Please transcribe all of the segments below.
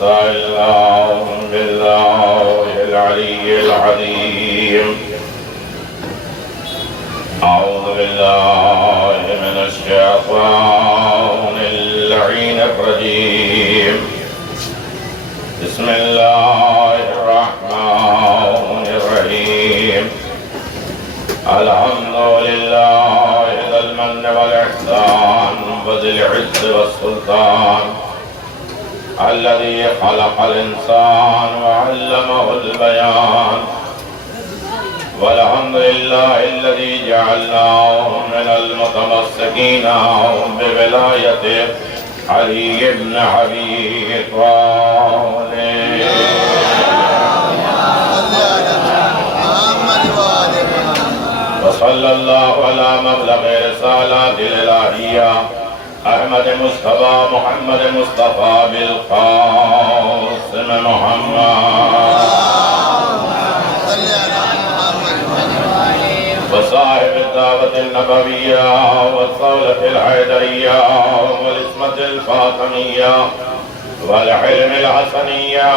ونستعين بالله العلي العظيم. أعوذ بالله من الشيطان اللعين الرجيم. بسم الله الرحمن الرحيم. الحمد لله ذي المن والإحسان وذي العز والسلطان الذي خلق الإنسان وعلمه البيان. والحمد لله الذي جعلناه من المتمسكين بولايته علي بن أبي طالب. وصلى الله على مبلغ رسالات الإلهية احمد مصطفى محمد مصطفى بالقاسم محمد وصاحب الدعوة النبوية والصولة الحيدرية والعصمة الفاطمية والحلم الحسنية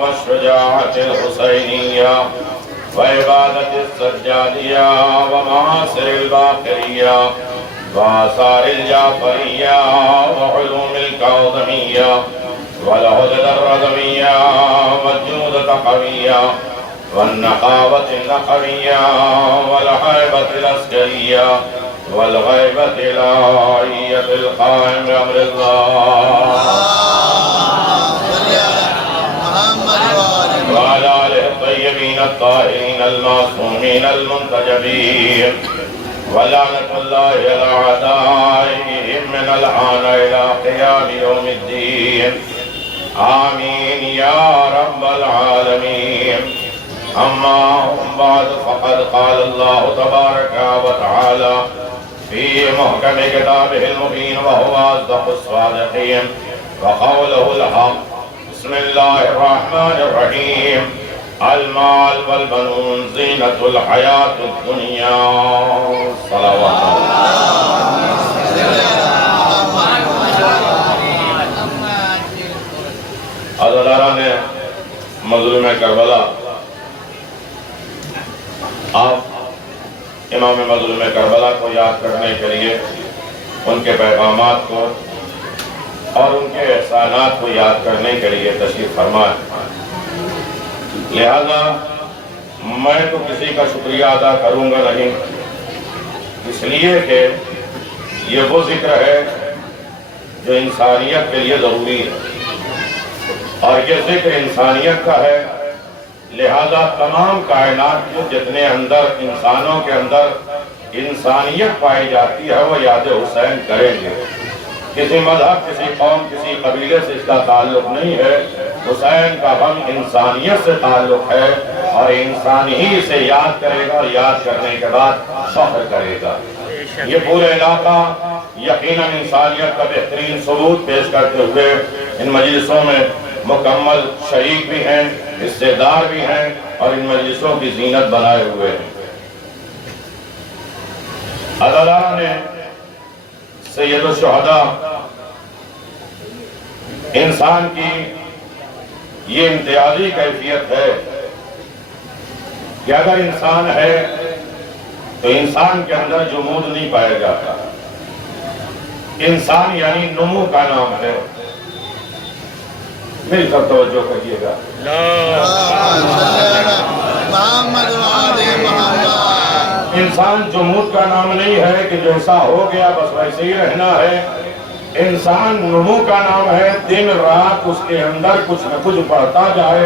والشجاعة الحسينية وعبادة السجادية ومعاصر الباقرية وآثار الجعفرية وعلوم الكاظمية والهدى الرضمية والجودة قوية والنقاوة النقوية والهيبة العسكرية والغيبة الإلهية القائم بأمر الله وعلى آله الطيبين الطاهرين المعصومين المنتجبين. ولعنة الله على أعدائهم من الآن إلى قيام يوم الدين. آمين يا رب العالمين. أما بعد فقد قال الله تبارك وتعالى في محكم كتابه المبين وهو أصدق الصادقين وقوله الحق. بسم الله الرحمن الرحيم. المال والبنون زينة الحياة الدنيا. صلوات عزیزان مظلوم کربلا، آپ امام مظلوم کربلا کو یاد کرنے کے لیے ان کے پیغامات کو اور ان کے احسانات کو یاد کرنے کے لیے تشریف فرمائے. لہذا میں تو کسی کا شکریہ ادا کروں گا نہیں، اس لیے کہ یہ وہ ذکر ہے جو انسانیت کے لیے ضروری ہے، اور یہ ذکر انسانیت کا ہے. لہذا تمام کائنات کے جتنے اندر انسانوں کے اندر انسانیت پائی جاتی ہے وہ یاد حسین کریں گے. کسی مذہب، کسی قوم، کسی قبیلے سے اس کا تعلق نہیں ہے. حسین کا غم انسانیت سے تعلق ہے اور انسان ہی اسے یاد کرے گا اور یاد کرنے کے بعد فخر کرے گا. یہ پورے علاقہ یقیناً انسانیت کا بہترین ثبوت پیش کرتے ہوئے ان مجلسوں میں مکمل شریک بھی ہیں، حصے دار بھی ہیں اور ان مجلسوں کی زینت بنائے ہوئے ہیں. اللہ نے سید الشہداء انسان کی یہ امتیازی کیفیت ہے کہ اگر انسان ہے تو انسان کے اندر جمود نہیں پایا جاتا. انسان یعنی نمو کا نام ہے. مل کر توجہ کریے گا. انسان جمود کا نام نہیں ہے کہ جیسا ہو گیا بس ویسے ہی رہنا ہے. انسان نمو کا نام ہے. دن رات اس کے اندر کچھ نہ کچھ بڑھتا جائے،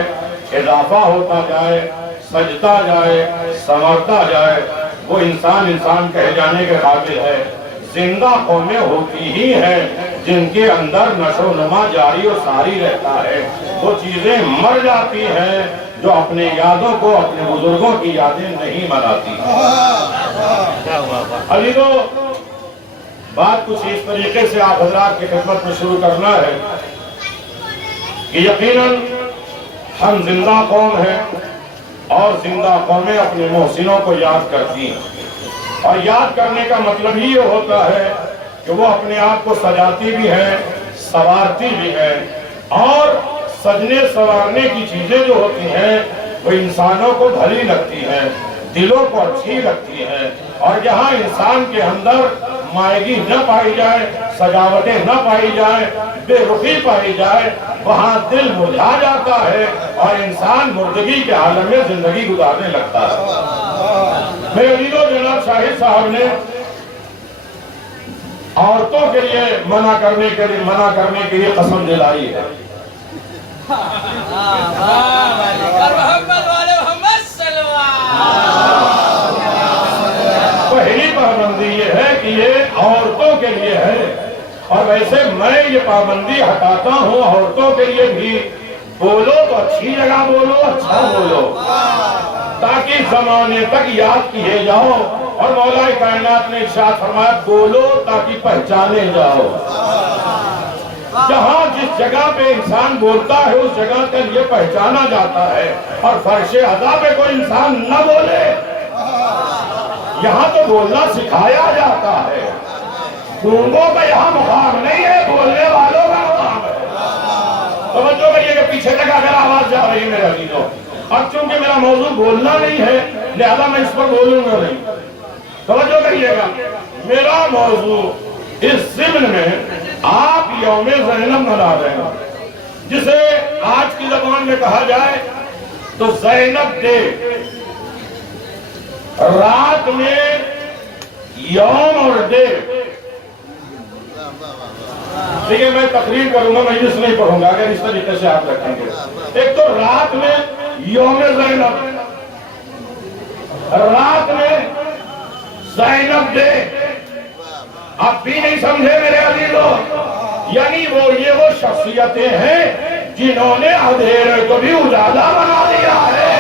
اضافہ ہوتا جائے، سجتا جائے، سنورتا جائے. وہ انسان کہے جانے کے قابل ہے. زندہ قومیں ہوتی ہی ہیں جن کے اندر نشو و نما جاری و ساری رہتا ہے. وہ چیزیں مر جاتی ہیں جو اپنے یادوں کو، اپنے بزرگوں کی یادیں نہیں مناتی. ابھی تو بات کچھ اس طریقے سے آپ حضرات کی خدمت میں شروع کرنا ہے کہ یقیناً ہم زندہ قوم ہیں اور زندہ قومیں اپنے محسنوں کو یاد کرتی ہیں. اور یاد کرنے کا مطلب یہ ہوتا ہے کہ وہ اپنے آپ کو سجاتی بھی ہیں، سوارتی بھی ہیں اور سجنے سنوارنے کی چیزیں جو ہوتی ہیں وہ انسانوں کو بھلی لگتی ہیں، دلوں کو اچھی لگتی ہیں، اور جہاں انسان کے اندر مائگی نہ پائی جائے، سجاوٹیں نہ پائی جائیں، بے رخی پائی جائے، وہاں دل مرجھا جاتا ہے اور انسان مردگی کے عالم میں زندگی گزارنے لگتا ہے۔ میرے عزیزو، جناب شاہد صاحب نے عورتوں کے لیے منع کرنے کے لیے قسم دلائی ہے۔ پہلی پابندی یہ ہے کہ یہ عورتوں کے لیے ہے، اور ویسے میں یہ پابندی ہٹاتا ہوں عورتوں کے لیے بھی، بولو تو اچھی جگہ بولو، اچھا بولو، تاکہ زمانے تک یاد کیے جاؤ، اور مولا کائنات نے ارشاد فرمایا بولو تاکہ پہچانے جاؤ۔ جہاں جس جگہ پہ انسان بولتا ہے اس جگہ تک یہ پہچانا جاتا ہے، اور فرش ادا پہ کوئی انسان نہ بولے، یہاں تو بولنا سکھایا جاتا ہے۔ گونگوں کا یہاں مقام نہیں ہے، بولنے والوں کا مقام ہے۔ توجہ کریے کہ پیچھے تک اگر آواز جا رہی ہے میرے عزیزوں، اب چونکہ میرا موضوع بولنا نہیں ہے لہذا میں اس پر بولوں گا نہیں۔ توجہ کریے گا، میرا موضوع اس ضمن میں آپ یوم زینب منا رہے ہیں، جسے آج کی زبان میں کہا جائے تو زینب ڈے۔ رات میں یوم اور ڈے، دیکھیں میں تقریر کروں گا، میں اس نہیں پڑھوں گا اگر اس طریقے سے آپ رکھیں گے۔ ایک تو رات میں یوم زینب، رات میں زینب ڈے، آپ بھی نہیں سمجھے میرے عزیزو، یعنی وہ شخصیتیں ہیں جنہوں نے اندھیرے کو بھی اجالا بنا دیا ہے۔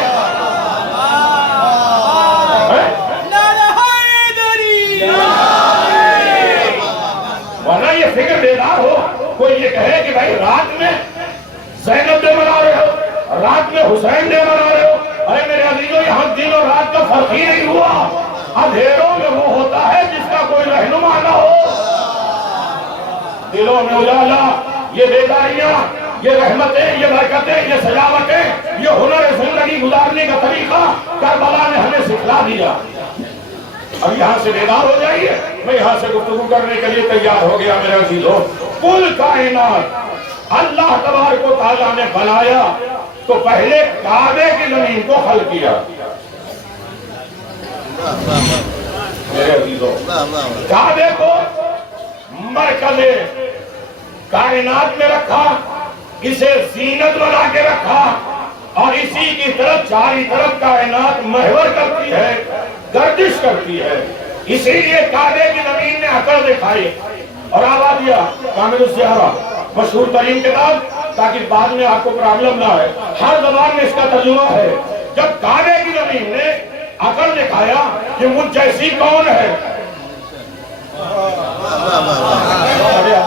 ورنہ یہ فکر بیدار ہو، کوئی یہ کہے کہ بھائی رات میں زینب ڈے منا رہے ہو، رات میں حسین ڈے منا رہے ہو، ارے میرے عزیزو یہاں دن اور رات کا فرق ہی نہیں ہوا۔ اندھیروں میں وہ ہوتا ہے جس کا کوئی رہنما نہ ہو، دلوں میں اجالا، یہ بیداریاں، یہ رحمتیں، یہ برکتیں، یہ سجاوٹیں، یہ ہنر زندگی گزارنے کا طریقہ کربلا نے ہمیں سکھلا دیا۔ اب یہاں سے بیدار ہو جائیے، میں یہاں سے گفتگو کرنے کے لیے تیار ہو گیا میرے عزیزو۔ کل کائنات اللہ تبارک و تعالیٰ نے بنایا تو پہلے کعبے کی زمین کو خلق کیا۔ میرے عزیزو، کعبے کو مرکز کائنات میں رکھا، اسے زینت بنا کے رکھا، اور اسی کی طرف چاری طرف کائنات محور کرتی ہے، گردش کرتی ہے۔ اسی لیے کعبے کی زمین نے عقل دکھائی اور آبادیہ کامل السیارہ مشہور ترین کتاب، تاکہ بعد میں آپ کو پرابلم نہ ہے، ہر زبان میں اس کا ترجمہ ہے۔ جب کعبے کی زمین نے عقل دکھایا کہ مجھ جیسی کون ہے،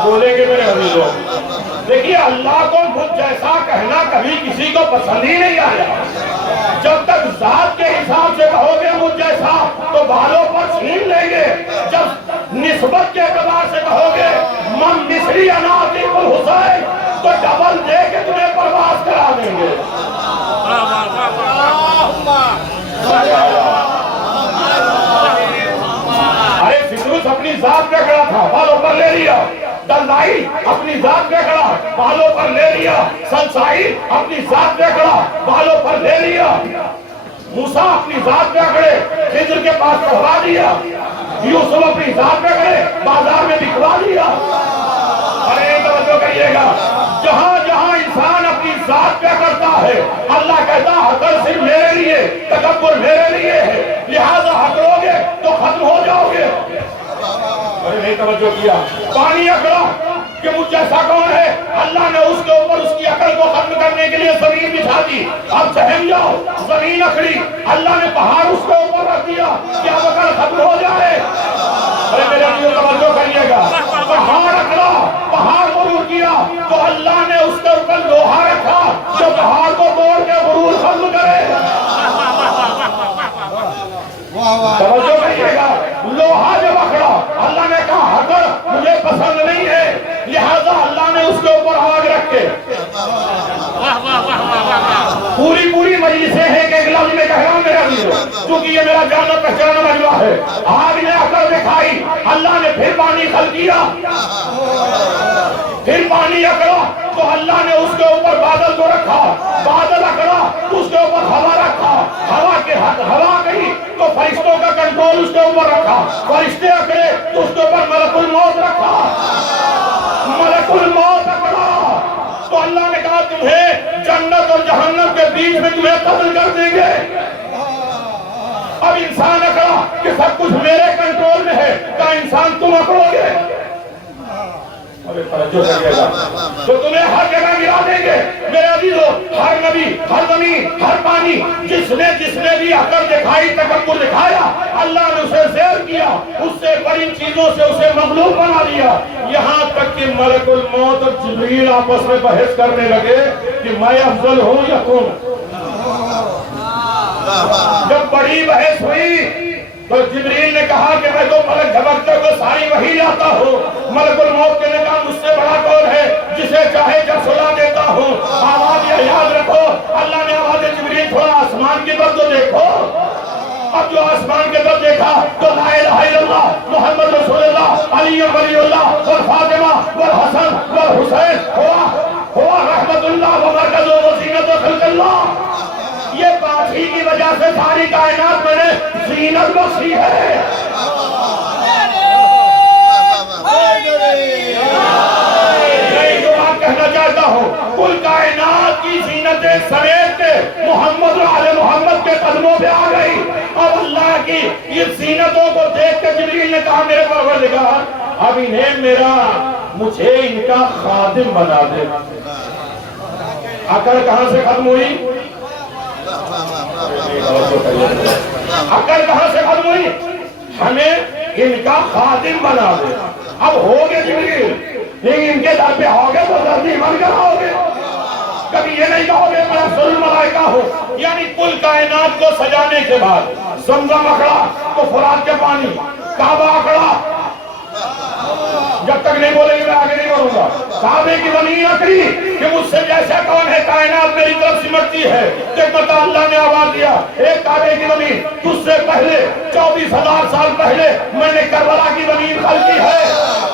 بولے گے میرے عزیزو، دیکھیے اللہ کو مجھ جیسا کہنا کبھی کسی کو پسند ہی نہیں آیا۔ جب تک ذات کے حساب سے کہو گے مجھ جیسا تو بالوں پر چھین لیں گے، جب نسبت کے اعتبار سے کہو گے من مصری اناطق الحسین تو ڈبل دے کے تمہیں پرواز کرا دیں گے۔ ارے فکروس اپنی ذات پہ کھڑا تھا، بالوں پر لے لیا۔ دلدائی اپنی ذات پہ کھڑا، بالوں پر لے لیا۔ سلسائی اپنی ذات پہ کھڑا، بالوں پر لے لیا۔ موسیٰ اپنی ذات پہ کھڑے، خضر کے پاس پڑھوا دیا۔ یوسف اپنی ذات پہ کھڑے، بازار میں بکوا دیا۔ ارے توجہ کریے گا، جہاں جہاں انسان اپنی ذات پہ کرتا ہے اللہ کہتا حقل صرف میرے لیے، تکبر میرے لیے ہے، لہذا حقلو گے تو ختم ہو جاؤ گے۔ ارے نہیں توجہ کیا، پانی اکڑا کہ مجھ جیسا کون ہے، اللہ نے اس کے اوپر اس کی عقل کو ختم کرنے کے لیے زمین بچھا دی، اب سہم جاؤ، زمین اکڑی، اللہ نے پہاڑ اس کے اوپر رکھ دیا کہ اب عقل ختم ہو جائے۔ ارے میرے لیے توجہ کریے گا، پہاڑ اکڑا، پہاڑ کو دور کیا تو اللہ نے اس کے اوپر لوہا رکھا جو پہاڑ کو توڑ کے غرور ختم کرے۔ توجہ کریے گا، لوہا جب اکڑا اللہ نے کہا حقر مجھے پسند نہیں ہے، لہذا اللہ نے اس کے اوپر آگ رکھ کے کیونکہ یہ میرا جاننا پہچانا مجمع ہے. آگ نے عقل دکھائی, اللہ نے پھر پانی خلق کیا, پھر پانی اکڑا تو اللہ نے اس کے اوپر بادل کو رکھا, بادل اکڑا تو اس کے اوپر ہوا رکھا, ہوا گئی تو فرشتوں کا کنٹرول اس کے اوپر رکھا, فرشتے اکڑے تو اس کے اوپر ملک الموت رکھا, ملک الموت اکڑا تو اللہ نے کہا تمہیں جنت اور جہنم کے بیچ میں تمہیں قتل کر دیں گے. اب انسان اکڑا کہ سب کچھ میرے کنٹرول میں ہے, کہا انسان تم اکڑو گے تو تمہیں ہر جگہ گرا دیں گے. میرے عزیزو, ہر نبی, ہر زمین, ہر پانی, جس نے بھی عقل دکھائی, تکبر دکھایا, اللہ نے اسے زیر کیا, اس سے بڑی چیزوں سے اسے مغلوب بنا دیا. یہاں تک کہ ملک الموت اور جبریل آپس میں بحث کرنے لگے کہ میں افضل ہوں یا تم. جب بڑی بحث ہوئی تو جبریل نے کہا کہ میں تو ملک جھپکتے کو ساری وحی لاتا ہوں. ملک الموت نے کہا مجھ سے بڑا کون ہے جسے چاہے جب سلا دیتا ہوں. آواز یہ یاد رکھو, اللہ نے آواز جبریل تھوڑا آسمان کی طرف تو دیکھو. اب جو آسمان کی طرف دیکھا تو لا الہ الا اللہ محمد رسول اللہ علی ولی اللہ اور فاطمہ والحسن والحسین ہوا رحمت اللہ و مرکز و زینت و خلق اللہ. یہ بات ہی کی وجہ سے ساری کائنات میں نے زینت بخشی ہے. میں جو بات کہنا چاہتا ہوں, کل کائنات کی زینتیں سمیت کے محمد و آل محمد کے قدموں پہ آ گئی. اب اللہ کی یہ زینتوں کو دیکھ کے جبریل نے کہا میرے پروردگار اب انہیں مجھے ان کا خادم بنا دے. عقل کہاں سے ختم ہوئی؟ عقل کہاں سے ختم ہوئی؟ ہمیں ان کا خادم بنا دے. اب ہوگے جبریل, لیکن ان کے در پہ ہوگے تو دردی بن کر ہوگے. کبھی یہ نہیں کہوگے میں افضل الملائکہ ہوں. یعنی کل کائنات کو سجانے کے بعد زمزم اکڑا تو فرات کے پانی, کعبہ اکڑا, جب تک نہیں بولے گی میں آگے نہیں بڑھوں گا. کعبے کی زمین اکڑی کہ مجھ سے جیسا کون ہے کائنات میری طرف سمٹتی ہے. ایک مرتبہ اللہ نے آواز دیا, ایک کعبے کی زمین تجھ سے پہلے 24,000 سال پہلے میں نے کربلا کی زمین خلق کی ہے.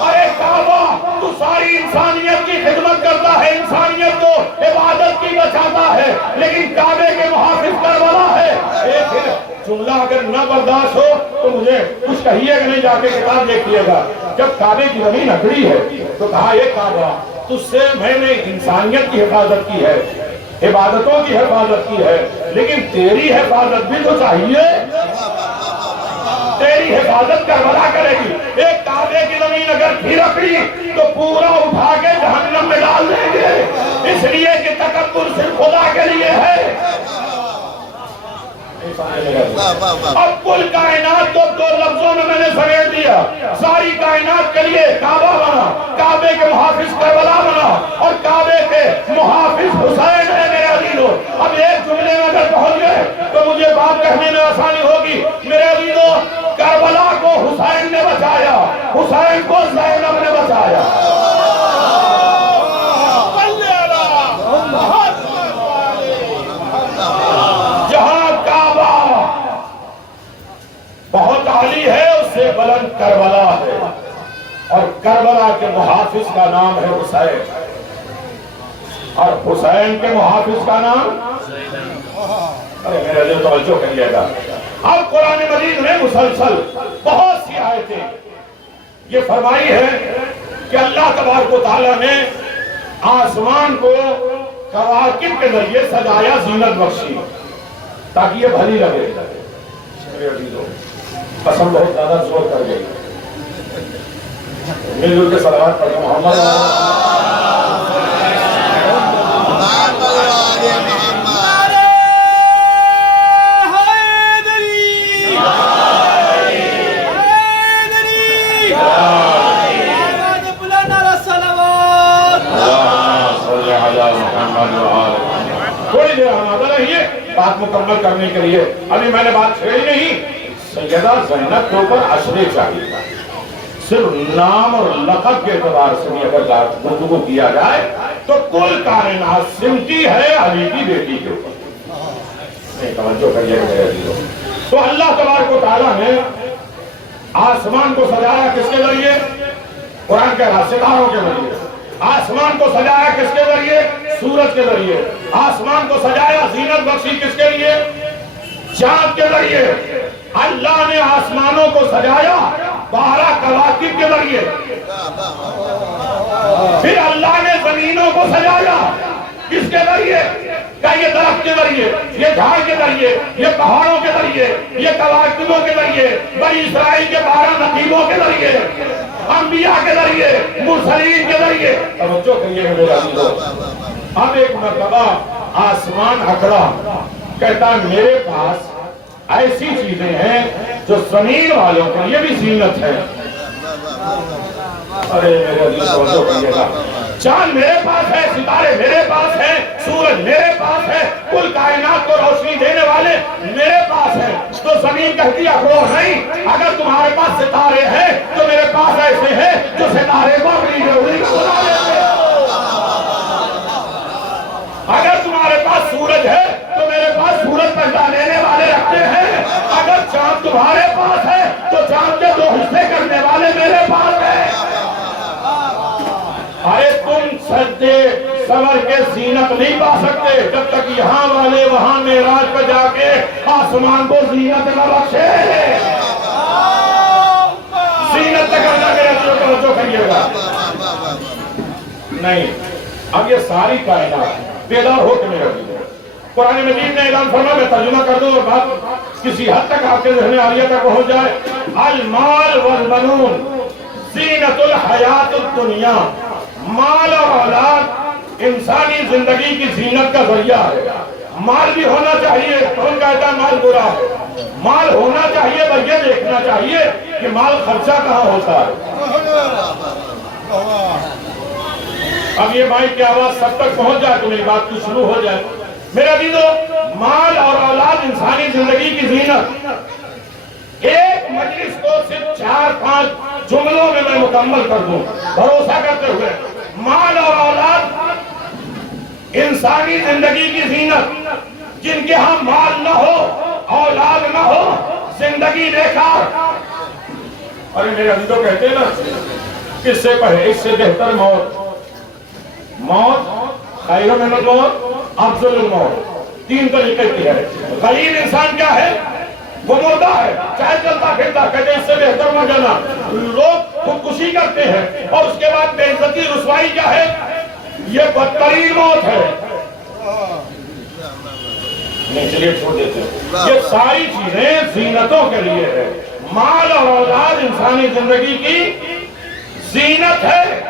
ارے کعبہ تو ساری انسانیت کی خدمت کرتا ہے, انسانیت کو عبادت کی بچاتا ہے, لیکن کعبے کے محافظ کربلا ہے. ایک جملہ اگر نہ برداشت ہو تو مجھے کچھ کہیے کہ نہیں, جا کے کتاب دیکھیے گا. جب کعبے کی زمین اکڑی ہے تو کہا یہ کعبہ تجھ سے میں نے انسانیت کی حفاظت کی ہے, عبادتوں کی حفاظت کی ہے, لیکن تیری حفاظت بھی تو چاہیے. تیری حفاظت کربلا کرے گی. ایک کعبے کی زمین اگر پھر اکڑی تو پورا اٹھا کے جہنم میں ڈال دیں گے, اس لیے کہ تکبر صرف خدا کے لیے ہے. اب کل کائنات کو 2 لفظوں میں نے سمیٹ دیا. ساری کائنات کے لیے کعبہ بنا, کعبے کے محافظ کربلا بنا, اور کعبے کے محافظ حسین ہے میرے عزیزو. اب ایک جملے میں اگر پہنچ گئے تو مجھے بات کہنے میں آسانی ہوگی. میرے عزیزو, کربلا کو حسین نے بچایا, حسین کو زینب نے بچایا. بہت عالی ہے, اس سے بلند کربلا ہے, اور کربلا کے محافظ کا نام ہے حسین, اور حسین کے محافظ کا نام میرے لیے توجہ کریے گا. اب قرآن مجید میں مسلسل بہت سی آیتیں یہ فرمائی ہے کہ اللہ تبارک و تعالیٰ نے آسمان کو کواکب کے ذریعے سجایا, زینت بخشی تاکہ یہ بھلی لگے. میرے عزیزو, قسم بہت زیادہ زور کر گئی. مل جل کے صلوات پڑھیں محمد. تھوڑی دیر ہمارا رہیے بات مکمل کرنے کے لیے. ابھی میں نے بات چھیڑی نہیں. سیدہ زینب کے اوپر عشرے چاہیے, صرف نام اور لقب کے اعتبار سے بھی اگر گفتگو کیا جائے تو کل کائنات سمٹی ہے علی کی بیٹی کے اوپر. نہیں توجہ کریے. تو تو اللہ تبارک و تعالیٰ نے آسمان کو سجایا کس کے ذریعے؟ قرآن کہہ رہا ستاروں کے ذریعے. آسمان کو سجایا کس کے ذریعے؟ سورج کے ذریعے. آسمان کو سجایا زینت بخشی کس کے لیے؟ چاند کے ذریعے. اللہ نے آسمانوں کو سجایا 12 کواکب کے ذریعے. پھر اللہ نے زمینوں کو سجایا کس کے ذریعے؟ کہ یہ درخت کے ذریعے، یہ جھاڑ کے ذریعے، یہ پہاڑوں کے ذریعے، یہ کواکبوں کے ذریعے، بنی اسرائیل کے 12 نقیبوں کے ذریعے، انبیاء کے ذریعے، مرسلین کے ذریعے. توجہ کریے میرے عزیزو. اب ایک مرتبہ آسمان اکڑا، کہتا ہے میرے پاس ایسی چیزیں ہیں جو زمین والوں کے لیے بھی زینت ہے. ارے میرے عزیز توجہ کریے گا. چاند میرے پاس ہے، ستارے میرے پاس ہیں، سورج میرے پاس ہے، کل کائنات کو روشنی دینے والے میرے پاس ہیں. تو زمین کہتی اکڑو نہیں، اگر تمہارے پاس ستارے ہیں تو میرے پاس ایسے ہیں جو ستارے کو اپنی ضروری کو بنا لیتے ہیں. اگر تمہارے پاس سورج ہے تو میرے پاس سورج پیدا لینے والے رکھتے ہیں. اگر چاند تمہارے پاس ہے تو چاند کے 2 حصے کرنے والے میرے پاس ہیں. ارے تم سجدے سور کے زینت نہیں پا سکتے جب تک یہاں والے وہاں معراج پہ جا کے آسمان کو زینت نہ بخشے. زینت تک اللہ کے رسول کو توجہ کریے گا. نہیں، اب یہ ساری کائنات بیدار ہو کے میرے عزیز. قرآن مجید نے اعلان فرمایا، میں ترجمہ کر دوں اور بات کسی حد تک آپ کے ذہن عالیہ تک پہنچ جائے. المال والبنون زینت الحیات الدنیا. مال اور اولاد انسانی زندگی کی زینت کا ذریعہ ہے. مال بھی ہونا چاہیے، کون کہتا ہے مال برا ہے؟ مال ہونا چاہیے، بس یہ دیکھنا چاہیے کہ مال خرچہ کہاں ہوتا ہے. اب یہ مائک کی آواز سب تک پہنچ جائے تو میری بات کی شروع ہو جائے. میرے عزیزو، مال اور اولاد انسانی زندگی کی زینت. ایک مجلس کو صرف 4-5 جملوں میں مکمل کر دوں بھروسہ کرتے ہوئے. مال اور اولاد انسانی زندگی کی زینت. جن کے ہاں مال نہ ہو، اولاد نہ ہو، زندگی بیکار. ارے میرے عزیزو کہتے ہیں نا، اس سے بہتر موت. موت خیر من الموت افضل الموت. 3 طریقے کی ہے. غریب انسان کیا ہے؟ وہ مردہ ہے، چاہے چلتا پھرتا. کہتے ہیں اس سے بہتر نہ جانا. لوگ خودکشی کرتے ہیں اور اس کے بعد بے عزتی رسوائی کیا ہے؟ یہ بدترین موت ہے. نہیں چلیے چھوڑ دیتے ہیں. یہ ساری چیزیں زینتوں کے لیے ہے. مال اور اولاد انسانی زندگی کی زینت ہے.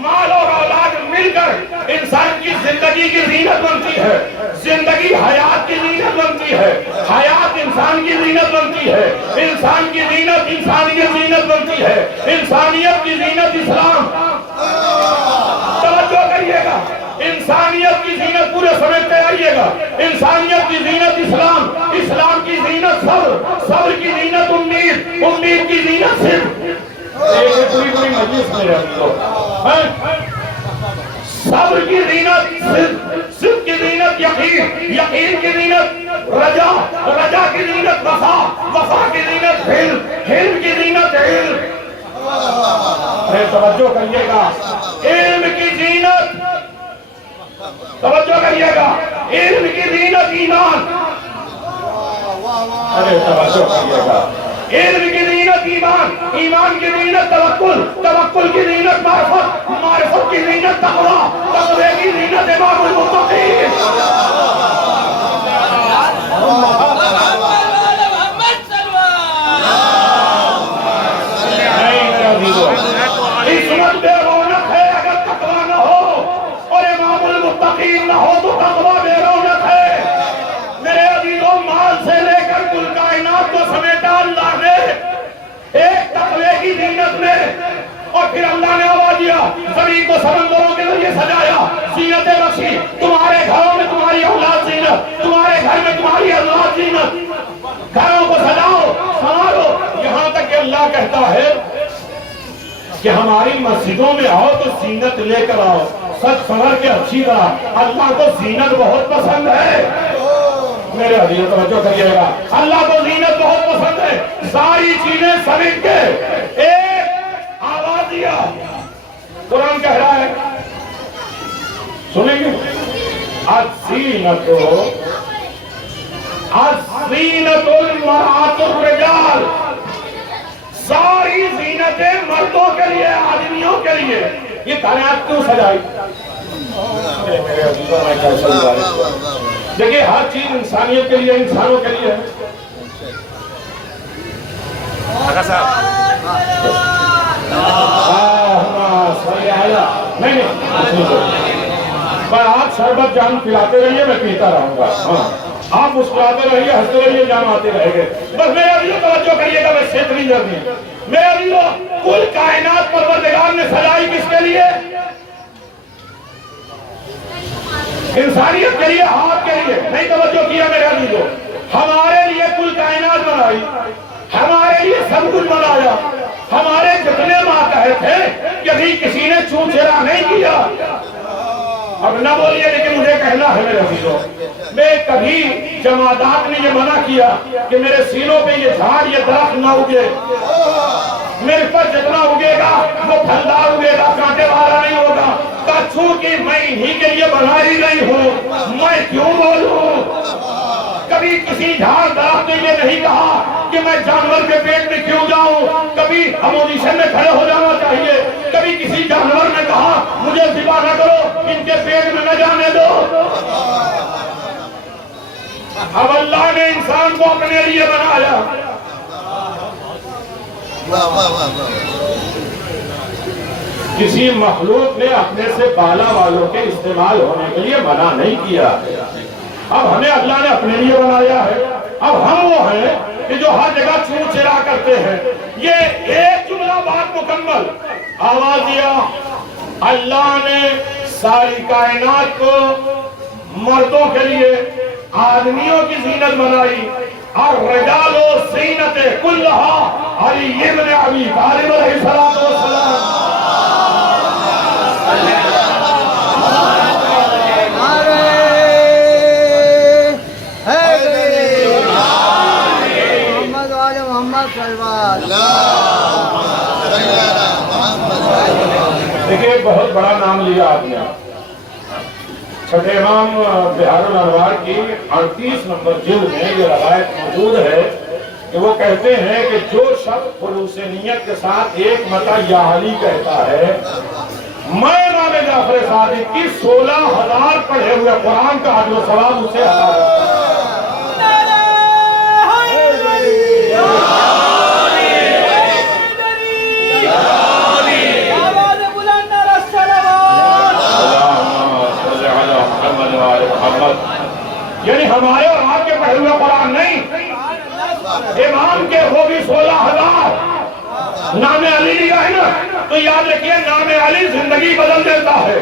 مال اور اولاد مل کر انسان کی زندگی کی زینت بنتی ہے. زندگی حیات کی زینت بنتی ہے. حیات انسان کی زینت بنتی ہے. انسان کی زینت انسان کی زینت بنتی ہے. انسانیت کی زینت اسلام. توجہ کریے گا. انسانیت کی زینت پورے سمجھتے آئیے گا. انسانیت کی زینت اسلام. اسلام کی زینت صبر. صبر کی زینت امید. امید کی زینت صدق. ایک پوری مجلس میں رہتی ہو. صبر کی زینت صدق. صدق کی زینت یقین. یقین کی زینت رجا. رجا کی زینت وفا. وفا کی زینت حلم. حلم کی زینت علم. توجہ کریے گا. علم کی زینت. توجہ کریے گا. علم کی زینت ایمان. ارے توجہ کریے گا. علم کی زینت ایمان. ایمان کی زینت توکل. توکل کی زینت معرفت. معرفت کی زینت تقوی. تقوی کی زینت امام المتقین. عصمت بے رونق ہے اگر تقوی نہ ہو، اور امام المتقین نہ ہو تو تقوی بے رونق ہے. میرے عزیزوں، مال سے لے کر کل کائنات کو سمیٹا اللہ نے ایک تقوی کی زینت میں. اور پھر اللہ نے آواز دیا، زمین کو سمندروں کے ذریعے سجایا. زینت بخشی. تمہارے گھروں میں تمہاری اولاد زینت. تمہارے گھر میں تمہاری اولاد زینت. گھروں کو سجاؤ، سنوارو. یہاں تک کہ اللہ کہتا ہے کہ ہماری مسجدوں میں آؤ تو زینت لے کر آؤ، سچ سنور کے اچھی طرح. اللہ کو زینت بہت پسند ہے. میرے عزیز توجہ کریے گا، اللہ کو زینت بہت پسند ہے، ساری چیزیں سمیٹ کے ایک آواز دیا، قرآن کہہ رہا ہے، سنیں گے؟ الزینت المرأۃ الرجال، ساری زینتیں مردوں کے لیے، آدمیوں کے لیے۔ یہ کائنات کیوں سجائی؟ میرے عزیزوں میں کیا سمجھا رہا ہے؟ دیکھیں ہر چیز انسانیت کے لیے، انسانوں کے لیے ہے۔ نہیں میں آپ شربت جان پلاتے رہیے، میں پیتا رہوں گا، ہاں آپ مسکراتے رہیے، ہنستے رہیے، جان آتے رہے گے، بس میرے عزیزوں توجہ کریے گا، میں چھیتری نہیں ہے میرے عزیزوں۔ کل کائنات پروردگار نے سجائی کس کے لیے؟ انسانیت کے لیے، آپ کے لیے نہیں توجہ کیا میرے عزیزوں؟ ہمارے لیے کل کائنات بنائی، ہمارے لیے سب کچھ بنایا، ہمارے جتنے ماتحت ہیں کبھی کسی نے چون چرا نہیں کیا۔ اب نہ بولیے لیکن مجھے کہنا ہے میرے عزیزوں، میں کبھی جمادات نے یہ منع کیا کہ میرے سینوں پہ یہ جھاڑ یہ درخت نہ اگے، میرے پر جتنا اگے گا وہ پھلدار اگے گا، کانٹے والا نہیں ہوگا، چونکہ میں انہی کے لیے بنا ہی نہیں ہوں، میں کیوں بولوں؟ کبھی کسی جھاڑ درخت نے یہ نہیں کہا کہ میں جانور کے پیٹ میں کیوں جاؤں، کبھی اپوزیشن میں کھڑے ہو جانا چاہیے، کبھی کسی جانور نے کہا مجھے ذبح نہ کرو، ان کے پیٹ میں نہ جانے دو۔ اب اللہ نے انسان کو اپنے لیے بنایا، کسی مخلوق نے اپنے سے بالا والوں کے استعمال ہونے کے لیے منع نہیں کیا۔ اب ہمیں اللہ نے اپنے لیے بنایا ہے، اب ہم وہ ہیں کہ جو ہر جگہ چون چرا کرتے ہیں۔ یہ ایک جملہ بات مکمل، آواز دیا اللہ نے ساری کائنات کو مردوں کے لیے، آدمیوں کی زینت بنائی، اور رجال و زینت کلہا علی ابن ابی طالب علیہ السلام۔ دیکھیں بہت بڑا نام لیا آپ نے، چھٹے امام بہار الانوار کی 38 نمبر جلد میں یہ روایت موجود ہے کہ وہ کہتے ہیں کہ جو شخص خلوص نیت کے ساتھ ایک مرتبہ یا علی کہتا ہے، میں امام جعفر صادق کی 16,000 پڑھے ہوئے قرآن کا اجر و ثواب اسے عطا کرتا ہے۔ یعنی ہمارے اور آپ کے پڑھے ہوئے قرآن نہیں، امام کے وہ بھی 16,000 نام علی لیا ہے نا، تو یاد رکھیے نام علی زندگی بدل دیتا ہے۔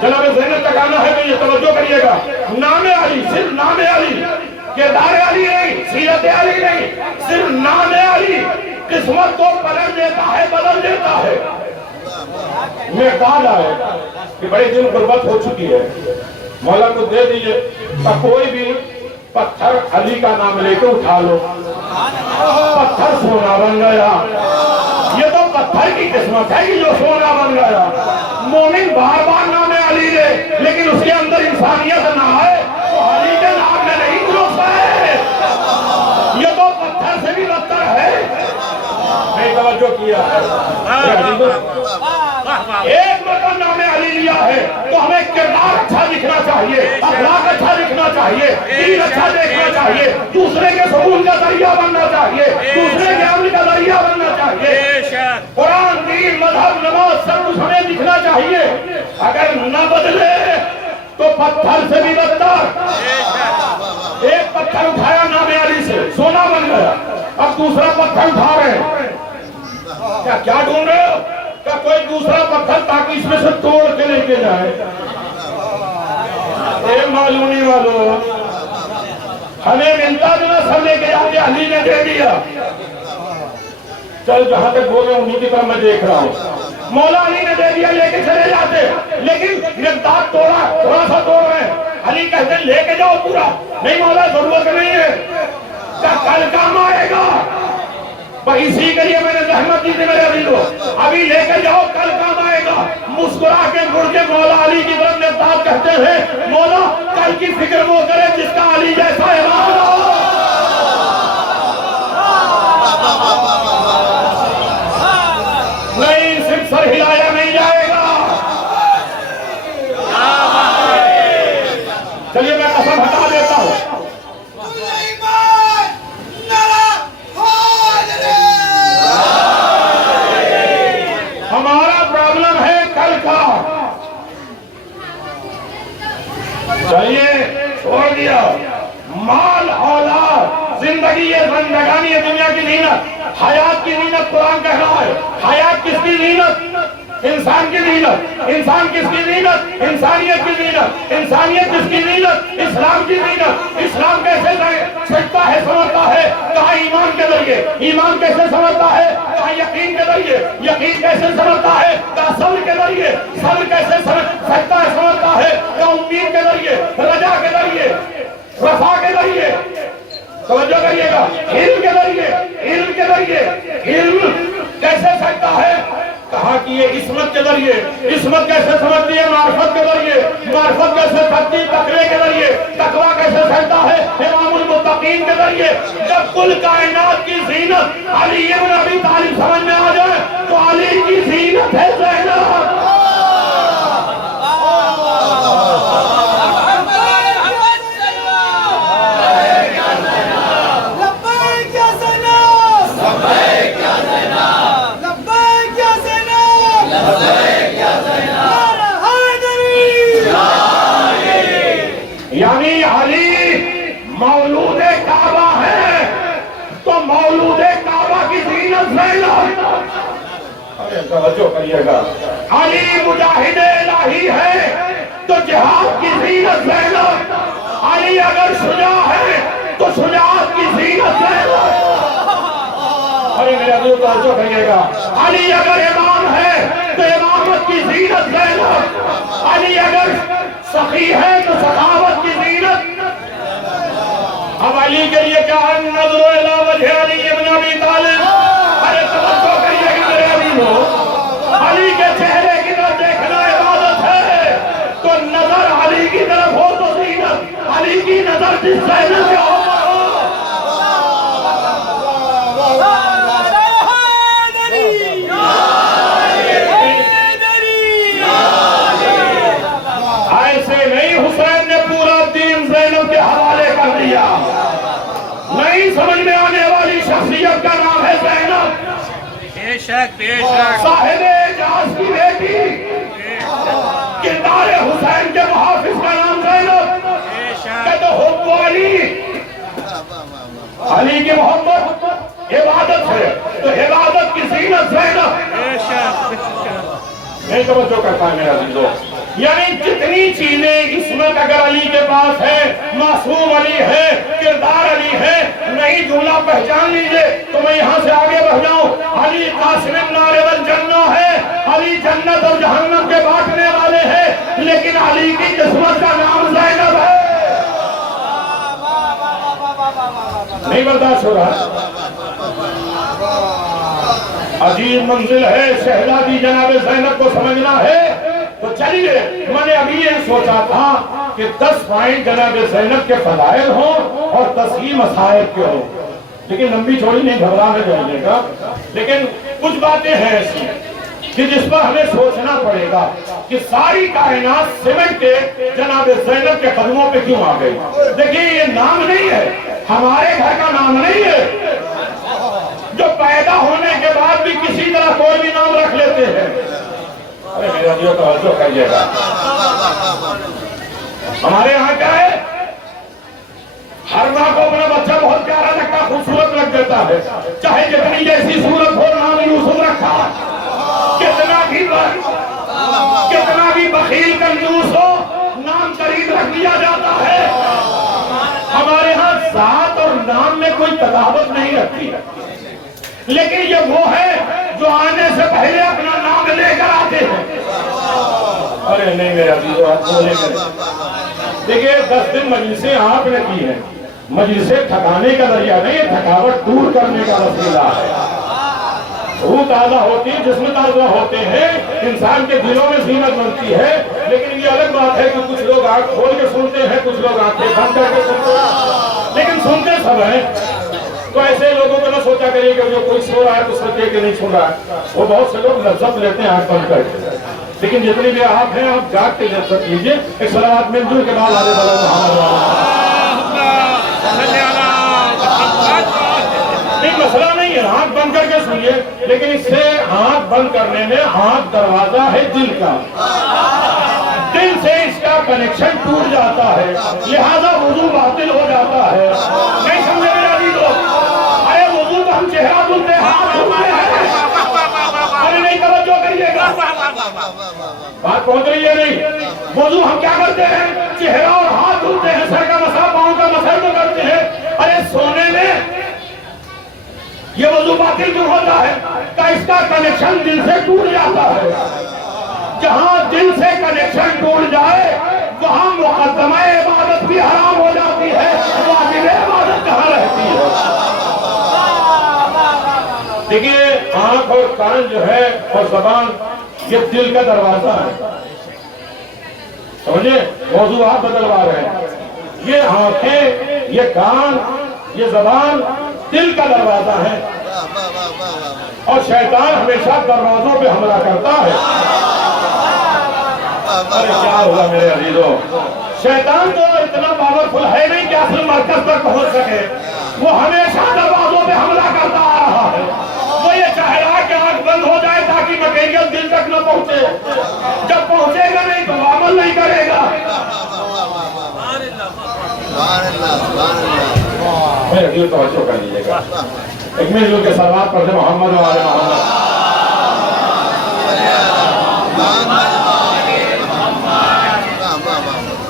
جناب ذہن تک آنا ہے تو یہ توجہ کریے گا، نام علی صرف نام علی، کردار علی نہیں، سیرت علی نہیں، صرف نام علی قسمت کو پلٹ دیتا ہے، بدل دیتا ہے۔ میں کہا ہے کہ بڑے دن غربت ہو چکی ہے، مولا کو دے دیجئے، کوئی بھی پتھر علی کا نام لے کے اٹھا لو، پتھر سونا بن گیا۔ یہ تو پتھر کی قسمت ہے کہ جو سونا بن گیا۔ مومن بار بار نام علی لے لیکن اس کے اندر انسانیت نہ آئے تو علی کے نام میں نہیں درست ہے، یہ تو پتھر سے بھی بدتر ہے۔ میں توجہ کیا ایک مرتبہ نام علی لیا ہے تو ہمیں کردار اچھا دکھنا چاہیے، اخلاق اچھا دکھنا چاہیے، دین اچھا دیکھنا چاہیے، دوسرے کے سکون کا ذریعہ بننا چاہیے، دوسرے کے عمل کا ذریعہ بننا چاہیے۔ قرآن، دین، مذہب، نماز سب کچھ ہمیں دکھنا چاہیے۔ اگر نہ بدلے تو پتھر سے بھی بدتر۔ ایک پتھر اٹھایا نام علی سے، سونا بن گیا، اب دوسرا پتھر اٹھا رہے ہیں، کیا ڈھونڈ رہے ہو؟ کیا کوئی دوسرا پتھر تاکہ اس میں سے توڑ کے لے کے جائے؟ اے معلومی والوں، ہمیں ملتا جو نہ سب لے کے جاتے، علی نے دے دیا۔ چل جہاں تک بولے انہی کی طرف میں دیکھ رہا ہوں، مولا علی نے دے دیا لے کے چلے جاتے، لیکن مقدار توڑا، تھوڑا سا توڑ رہے ہیں، علی کہتے ہیں لے کے جاؤ پورا. نہیں مولا ضرورت نہیں ہے, کل کام آئے گا. اسی کے لیے میں نے زحمت دی تھی میرے عزیزو, ابھی لے کے جاؤ کل کام آئے گا. مسکرا کے مڑ کے مولا علی کی طرف نفتاب کہتے ہیں مولا کل کی فکر وہ کرے جس کا علی جیسا امام ہو. نہیں صرف سر ہلایا نہیں جائے گا. چلیے میں قسم ہٹا دیتا ہوں. ہمارا پرابلم ہے کل کا. چلیے چھوڑ دیا. مال اولاد زندگی یہ زندگانی ہے دنیا کی زینت. حیات کی زینت قرآن کہہ رہا ہے. حیات کس کی زینت؟ انسان کی زینت. انسان کس کی زینت؟ انسانیت کی زینت. انسانیت کس کی زینت؟ اسلام کی زینت. اسلام کیسے سجتا ہے سمجھتا ہے؟ کہا ایمان کے ذریعے. ایمان کیسے سمجھتا ہے؟ کہا یقین کے ذریعے. یقین کیسے سمجھتا ہے؟ کہا صبر کے ذریعے. صبر کیسے سجتا ہے سمجھتا ہے؟ کہا امید کے ذریعے, رجا کے ذریعے, رفا کے ذریعے. توجہ کریے گا. علم کے ذریعے. علم کے ذریعے. علم کیسے سجتا ہے؟ کہا کہ یہ عصمت کے ذریعے. عصمت کیسے سمجھتی ہے؟ معرفت کے ذریعے. معرفت کیسے سجتی؟ تقوی کے ذریعے. تقوی کیسے سجتا ہے؟ امام المتقین کے ذریعے. جب کل کائنات کی زینت علی ابن ابی طالب سمجھ میں آ جائے تو علی کی زینت ہے زینب. یعنی علی مولود کعبہ ہے تو مولود کعبہ کی زینت زینب. ارے توجہ کریے گا. علی مجاہد الہی ہے تو جہاد کی زینت زینب. علی اگر شجاع ہے تو شجاعت کی زینت زینب. ارے میرے عزیز توجہ کریے گا. علی اگر امام ہے تو امامت کی زینت زینب. علی اگر سخی ہے تو سخاوت کی زینت. اب علی کے لیے کیا ہے؟ نظر الی وجہ علی ابن ابی طالب. ارے توجہ کریے گا میرے عزیزو, علی کے چہرے کی طرف دیکھنا عبادت ہے. تو نظر علی کی طرف ہو تو زینت. علی کی نظر جس زینب کے اوپر ہو. ایسے نہیں حسین نے پورا دین زینب کے حوالے کر دیا. نہیں سمجھ میں آنے والی شخصیت کا نام ہے زینب. بے شک بے شک. صاحب اعجاز کی بیٹی. کردار حسین کے محافظ کا نام زینب. کہ تو حب علی, علی کی محبت عبادت ہے تو عبادت کی زینت زینب. نہیں توجہ کرتا ہے میرا عزیزو. یعنی جتنی چیزیں عصمت اگر علی کے پاس ہے, معصوم علی ہے, کردار علی ہے, نہیں جملہ پہچان لیجئے تو میں یہاں سے آگے بڑھ جاؤں. علی قاسم النار والجنہ ہے. علی جنت اور جہنم کے بانٹنے والے ہیں. لیکن علی کی قسمت کا نام زینب ہے. نہیں برداشت ہو رہا. عجیب منزل ہے. شہزادی جناب زینب کو سمجھنا ہے تو چلیے. میں نے ابھی یہ سوچا تھا کہ 10 پوائنٹ جناب زینب کے فضائل ہوں اور 10 ہی مصائب کے ہوں, لیکن لمبی چوڑی نہیں گھبرانے جانے کا. لیکن کچھ باتیں ہیں ایسی کہ جس پر ہمیں سوچنا پڑے گا کہ ساری کائنات سمٹ کے جناب زینب کے قدموں پہ کیوں آ گئی. دیکھیے یہ نام نہیں ہے, ہمارے گھر کا نام نہیں ہے جو پیدا ہونے کے بعد بھی کسی طرح کوئی بھی نام رکھ لیتے ہیں. ارے میرا جو توجہ کریے گا. ہمارے یہاں کیا ہے, ہر ماں کو اپنا بچہ بہت پیارا لگتا, خوبصورت لگ دیتا ہے. چاہے جتنی جیسی صورت ہو, نام یوسف رکھا. کتنا بھی بخیل کنجوس ہو, نام قریب رکھ دیا جاتا ہے. ہمارے ہاں ذات اور نام میں کوئی تضاد نہیں رکھتی, لیکن یہ وہ ہے جو آنے سے پہلے اپنا نام لے کر آتے ہیں. ارے نہیں میرا عزیزو, آپ بولے کریں. دیکھیے 10 دن مجلسیں آپ نے کی ہیں، مجلسیں تھکانے کا ذریعہ نہیں، تھکاوٹ دور کرنے کا وسیلہ ہے۔ روح تازہ ہوتی ہے، جسم تازہ ہوتے ہیں، انسان کے دلوں میں زینت بنتی ہے، لیکن یہ الگ بات ہے کہ کچھ لوگ آنکھ کھول کے سنتے ہیں، کچھ لوگ آنکھیں بند کر کے سنتے ہیں، لیکن سنتے سب ہیں۔ تو ایسے لوگوں کو نہ سوچا کریے کہ جو کوئی سو رہا ہے تو سوچے کہ نہیں سن رہا ہے، وہ بہت سے لوگ لذت لیتے ہیں آنکھ بند کر کے، لیکن جتنی بھی آپ ہیں آپ جاگ کے لذت لیجیے۔ ایک صلوات مل جل کے بعد آگے بڑھو محمد نہیں، مسئلہ نہیں ہے، آنکھ بند کر کے سنیے، لیکن اس سے آنکھ بند کرنے میں آنکھ دروازہ ہے دل کا، دل سے اس کا کنیکشن ٹوٹ جاتا ہے، لہذا وضو باطل ہو جاتا ہے۔ نہیں سمجھے میرے عزیزو؟ ارے وضو تو ہم چہرہ دھلتے ہیں، ہاتھ دھلتے ہیں، ارے نہیں توجہ کریے گا، بات پہنچ رہی ہے نہیں؟ وضو ہم کیا کرتے ہیں؟ چہرہ اور ہاتھ دھلتے ہیں، سر کا مسح، پاؤں کا مسح تو کرتے ہیں۔ ارے سونے میں یہ وضو باطل کیوں ہوتا ہے؟ کہ اس کا کنیکشن دل سے ٹوٹ جاتا ہے۔ جہاں دل سے کنیکشن ٹوٹ جائے وہاں مقدمہ عبادت بھی حرام ہو جاتی ہے، واجب عبادت کہاں رہتی ہے؟ دیکھیے آنکھ اور کان جو ہے اور زبان یہ دل کا دروازہ ہے، سمجھے؟ موضوع آپ بدلوا رہے ہیں۔ یہ آنکھیں، یہ کان، یہ زبان دل کا دروازہ ہے، اور شیطان ہمیشہ دروازوں پہ حملہ کرتا ہے۔ ارے کیا ہوگا میرے عزیزو؟ شیطان تو اتنا پاورفل ہے نہیں کہ اصل مرکز پر پہنچ سکے، وہ ہمیشہ دروازوں پہ حملہ کرتا آ رہا ہے۔ وہ یہ چاہے گا کہ آنکھ بند ہو جائے تاکہ مٹیریل دل تک نہ پہنچے، جب پہنچے گا نہیں تو عمل نہیں کرے گا۔ میرے دل توجہ کر لیجیے گا، ایک مل جل کے صلوات پڑھتے محمد و آل محمد۔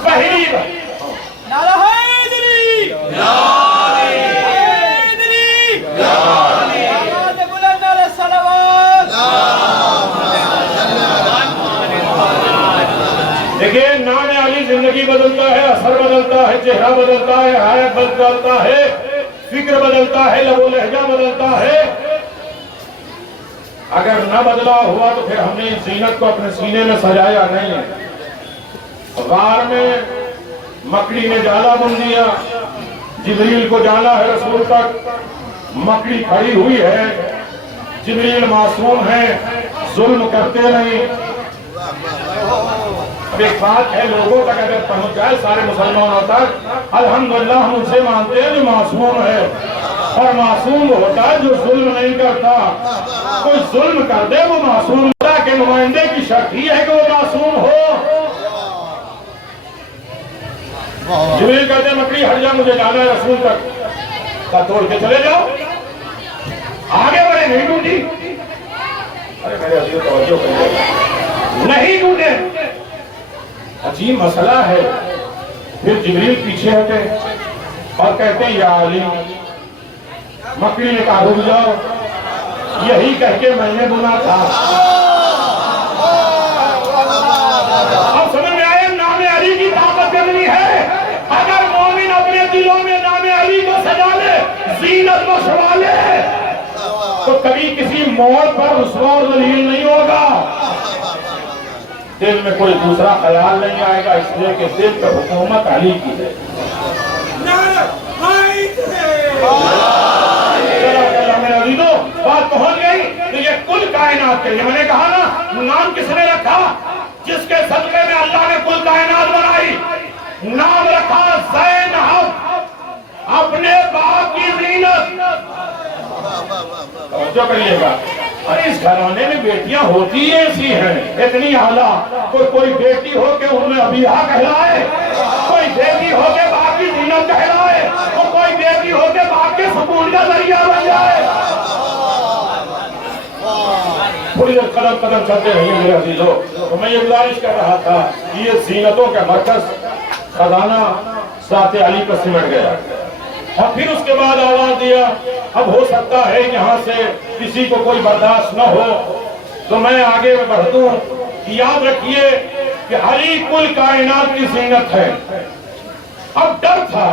پہلی نعرہ حیدری، حیدری، آواز بلند علیہ الصلوات۔ دیکھیں نام علی زندگی بدلتا ہے، اثر بدلتا ہے، چہرہ بدلتا ہے، حیات بدلتا ہے، فکر بدلتا ہے، لب و لہجہ بدلتا ہے۔ اگر نہ بدلا ہوا تو پھر ہم نے اس زینت کو اپنے سینے میں سجایا نہیں ہے۔ غار میں مکڑی نے جالا بن دیا، جبریل کو جانا ہے رسول تک، مکڑی کھڑی ہوئی ہے، جبریل معصوم ہے، ظلم کرتے نہیں۔ اب ایک بات ہے لوگوں تک اگر پہنچ جائے سارے مسلمانوں تک، الحمدللہ ہم اسے مانتے ہیں جو معصوم ہے، اور معصوم ہوتا ہے جو ظلم نہیں کرتا۔ کوئی ظلم کر دے وہ معصوم، اللہ کے نمائندے کی شرط ہی ہے کہ وہ معصوم ہو۔ جبریل کہتے ہیں مکڑی ہٹ جا، مجھے جانا ہے رسول تک، کا توڑ کے چلے جاؤ، آگے بڑھے نہیں ڈونڈی۔ ارے میرے عزیز توجہ کریے، نہیں ڈونڈے، عجیب مسئلہ ہے۔ پھر جبریل پیچھے ہٹے اور کہتے ہیں یا علی، مکڑی نے کہا رک جاؤ، یہی کہہ کے میں نے بنا تھا۔ اب سمجھ میں آئے نام علی کی طاقت کرنی ہے۔ اگر مومن اپنے دلوں میں نام علی کو سجا لے، زینت کو چھوا لے، تو کبھی کسی موڑ پر رسوا اور ذلیل نہیں ہوگا، دل میں کوئی دوسرا خیال نہیں آئے گا، اس لیے کہ دل پہ حکومت علی کی ہے۔ بات پہنچ گئی تو یہ کل کائنات کے لیے میں نے کہا نا، نام کس نے رکھا؟ جس کے صدقے میں اللہ نے کل کائنات بنائی، نام رکھا زینب، اپنے باپ کی زینت۔ توجہ کریے گا، اور اس گھرانے میں بیٹیاں ہوتی ایسی ہیں اتنی اعلیٰ، کوئی بیٹی ہو کے ان میں ابیہا کہلائے، کوئی بیٹی ہو کے باپ کی زینت کہلائے، کوئی بیٹی ہو کے باپ کے سکون کا ذریعہ بن جائے۔ تھوڑی دیر قدم قدم چلتے رہیے میرے عزیزو۔ تو میں یہ گزارش کر رہا تھا کہ یہ زینتوں کا مرکز خزانہ ذات علی پر سمٹ گیا، اور پھر اس کے بعد آواز دیا اب ہو سکتا ہے یہاں سے کسی کو کوئی برداشت نہ ہو تو میں آگے بڑھ دوں۔ یاد رکھیے کہ علی کل کائنات کی زینت ہے، اب ڈر تھا،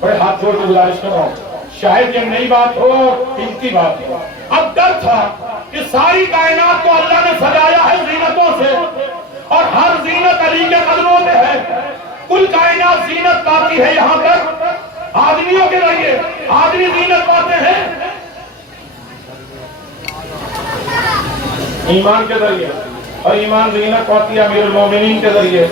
بڑے ہاتھ جوڑ کے گزارش کر رہا ہوں، شاید یہ نئی بات ہو اور قیمتی بات ہو، اب ڈر تھا کہ ساری کائنات کو اللہ نے سجایا ہے زینتوں سے، اور ہر زینت علی کے قدموں میں ہے، کل کائنات زینت پاتی ہے یہاں تک آدمیوں کے ذریعے، آدمی زینت پاتے ہیں ایمان کے ذریعے، اور ایمان زینت پاتی ہے امیر المومنین کے ذریعے۔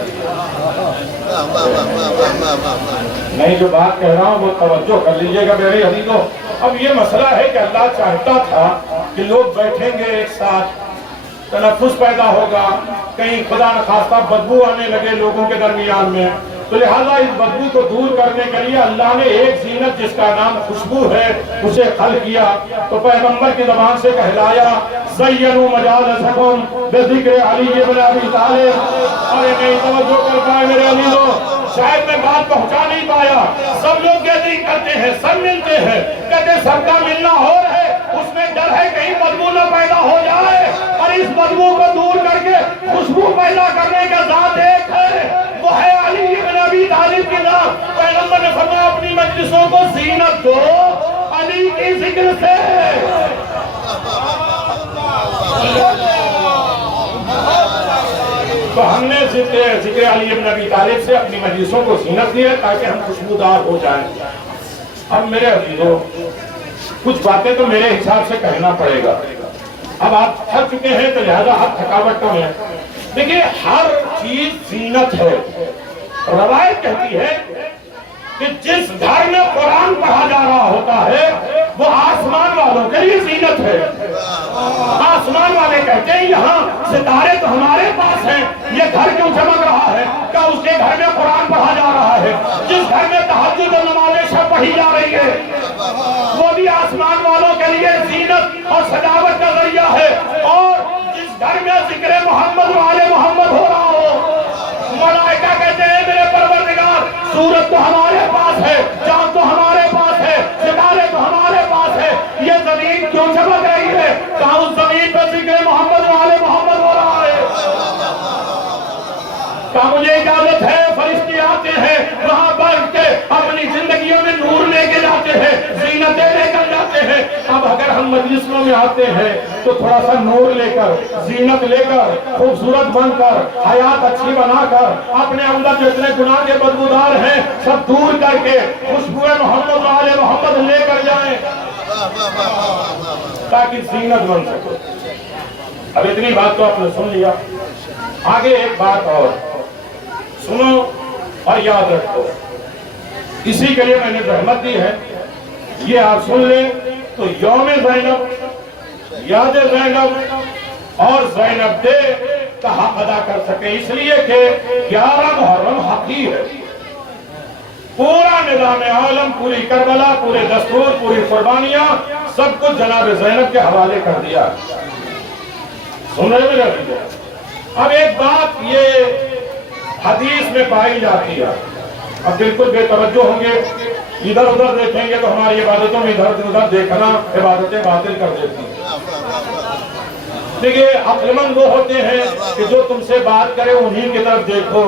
نہیں، جو بات کہہ رہا ہوں وہ توجہ کر لیجئے گا میرے عزیزو۔ اب یہ مسئلہ ہے کہ اللہ چاہتا تھا کہ لوگ بیٹھیں گے ایک ساتھ، تنفس پیدا ہوگا، کہیں خدا نخواستہ بدبو آنے لگے لوگوں کے درمیان میں، تو لہذا اس بدبو کو دور کرنے کے لیے اللہ نے ایک زینت جس کا نام خوشبو ہے اسے خلق کیا، تو پیغمبر کی زبان سے کہلایا زینوا مجالسکم بذکر علی بن ابی طالب۔ اور یہ نہیں توجہ کر پائے میرے عزیزو، شاید میں بات پہنچا نہیں پایا، سب لوگ گیدرنگ کرتے ہیں، سب ملتے ہیں، کہتے سب کا ملنا ہو رہا ہے، اس میں ڈر ہے کہیں بدبو نہ پیدا ہو جائے، اور اس بدبو کو دور کر کے خوشبو پیدا کرنے کا ذات ایک ہے، وہ ہے علی بن ابی طالب کی ذات۔ پیغمبر نے فرمایا اپنی مجلسوں کو زینت دو علی کی ذکر سے۔ تو ہم نے ذکر علی بن ابی طالب سے اپنی مجلسوں کو زینت دی ہے تاکہ ہم خوشبودار ہو جائیں۔ اب میرے عزیزو، کچھ باتیں تو میرے حساب سے کہنا پڑے گا، اب آپ تھک چکے ہیں تو لہذا آپ تھکاوٹ تو ہے۔ دیکھیے ہر چیز زینت ہے، روایت کہتی ہے کہ جس گھر میں قرآن پڑھا جا رہا ہوتا ہے وہ آسمان والوں کے لیے زینت ہے۔ آسمان والے کہتے ہیں یہاں ستارے تو ہمارے پاس ہیں، یہ گھر کیوں چمک رہا ہے؟ کیا اس کے گھر میں قرآن پڑھا جا رہا ہے؟ جس گھر میں تہجد و نماز شب پڑھی جا رہی ہے وہ بھی آسمان والوں کے لیے زینت اور سجاوٹ کا ذریعہ ہے، اور جس گھر میں ذکر محمد و آل محمد ہو رہا ہو، ملائکہ کہتے ہیں میرے پروردگار سورج تو ہمارے پاس ہے، چاند تو ہمارے پاس ہے، ستارے تو ہمارے پاس ہے، یہ زمین کیوں چمک رہی ہے؟ کہاں اس زمین پر ذکر محمد و آل محمد ہو رہا ہے؟ کہاں مجھے اجازت ہے، فرشتے آتے ہیں وہاں بیٹھ کے اپنی زندگیوں میں نور لے کے جاتے ہیں، زینتیں لے کر جاتے ہیں۔ اب اگر ہم مجلسوں میں آتے ہیں تو تھوڑا سا نور لے کر، زینت لے کر، خوبصورت بن کر، حیات اچھی بنا کر، اپنے اندر جتنے گناہ کے بدبودار ہیں سب دور کر کے خوشبو محمد و آل محمد لے کر جائیں تاکہ زینت بن سکے۔ اب اتنی بات تو آپ نے سن لیا، آگے ایک بات اور سنو اور یاد رکھو، اسی کے لیے میں نے زحمت دی ہے، یہ آپ سن لیں تو یوم زینب، یاد زینب اور زینب دے کا حق ادا کر سکے، اس لیے کہ 11 محرم حقی ہے۔ پورا نظام عالم، پوری کربلا، پورے دستور، پوری قربانیاں سب کچھ جناب زینب کے حوالے کر دیا۔ سن رہے میرے عزیزو، اب ایک بات یہ حدیث میں پائی جاتی ہے، اب بالکل بے توجہ ہوں گے، ادھر ادھر دیکھیں گے تو ہماری عبادتوں میں ادھر ادھر دیکھنا عبادتیں باطل کر دیتی ہیں۔ دیکھیے عقل مند وہ ہوتے ہیں کہ جو تم سے بات کرے انہی کی طرف دیکھو،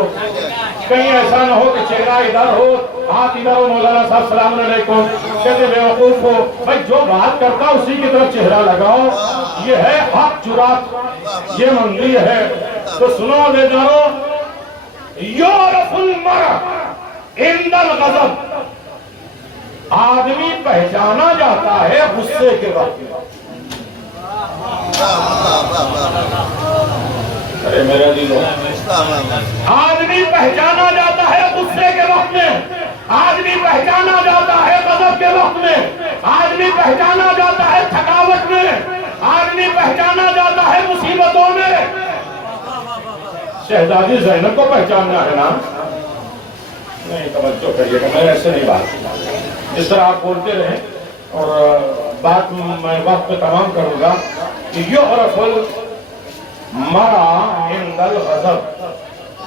کہیں ایسا نہ ہو کہ چہرہ ادھر ہو ہاتھ ادھر ہو، مولانا صاحب سلام علیکم کہتے بے وقوف ہو، بھائی جو بات کرتا اسی کی طرف چہرہ لگاؤ، یہ ہے حق جرات، یہ منزل ہے۔ تو سنو بیدارو، یعرف المرء عند الغضب، آدمی پہچانا جاتا ہے غصے کے وقت میں۔ ارے میرے عزیزو، آدمی پہچانا جاتا ہے غصے کے وقت میں، آدمی پہچانا جاتا ہے غضب کے وقت میں، آدمی پہچانا جاتا ہے تھکاوٹ میں، آدمی پہچانا جاتا ہے مصیبتوں میں۔ شہزادی زینب کو پہچاننا ہے نا؟ نہیں توجہ کریے گا، میں ایسے نہیں بات، اس طرح آپ بولتے رہیں اور بات میں وقت پہ تمام کروں گا کہ یعرف المرء عند الغضب،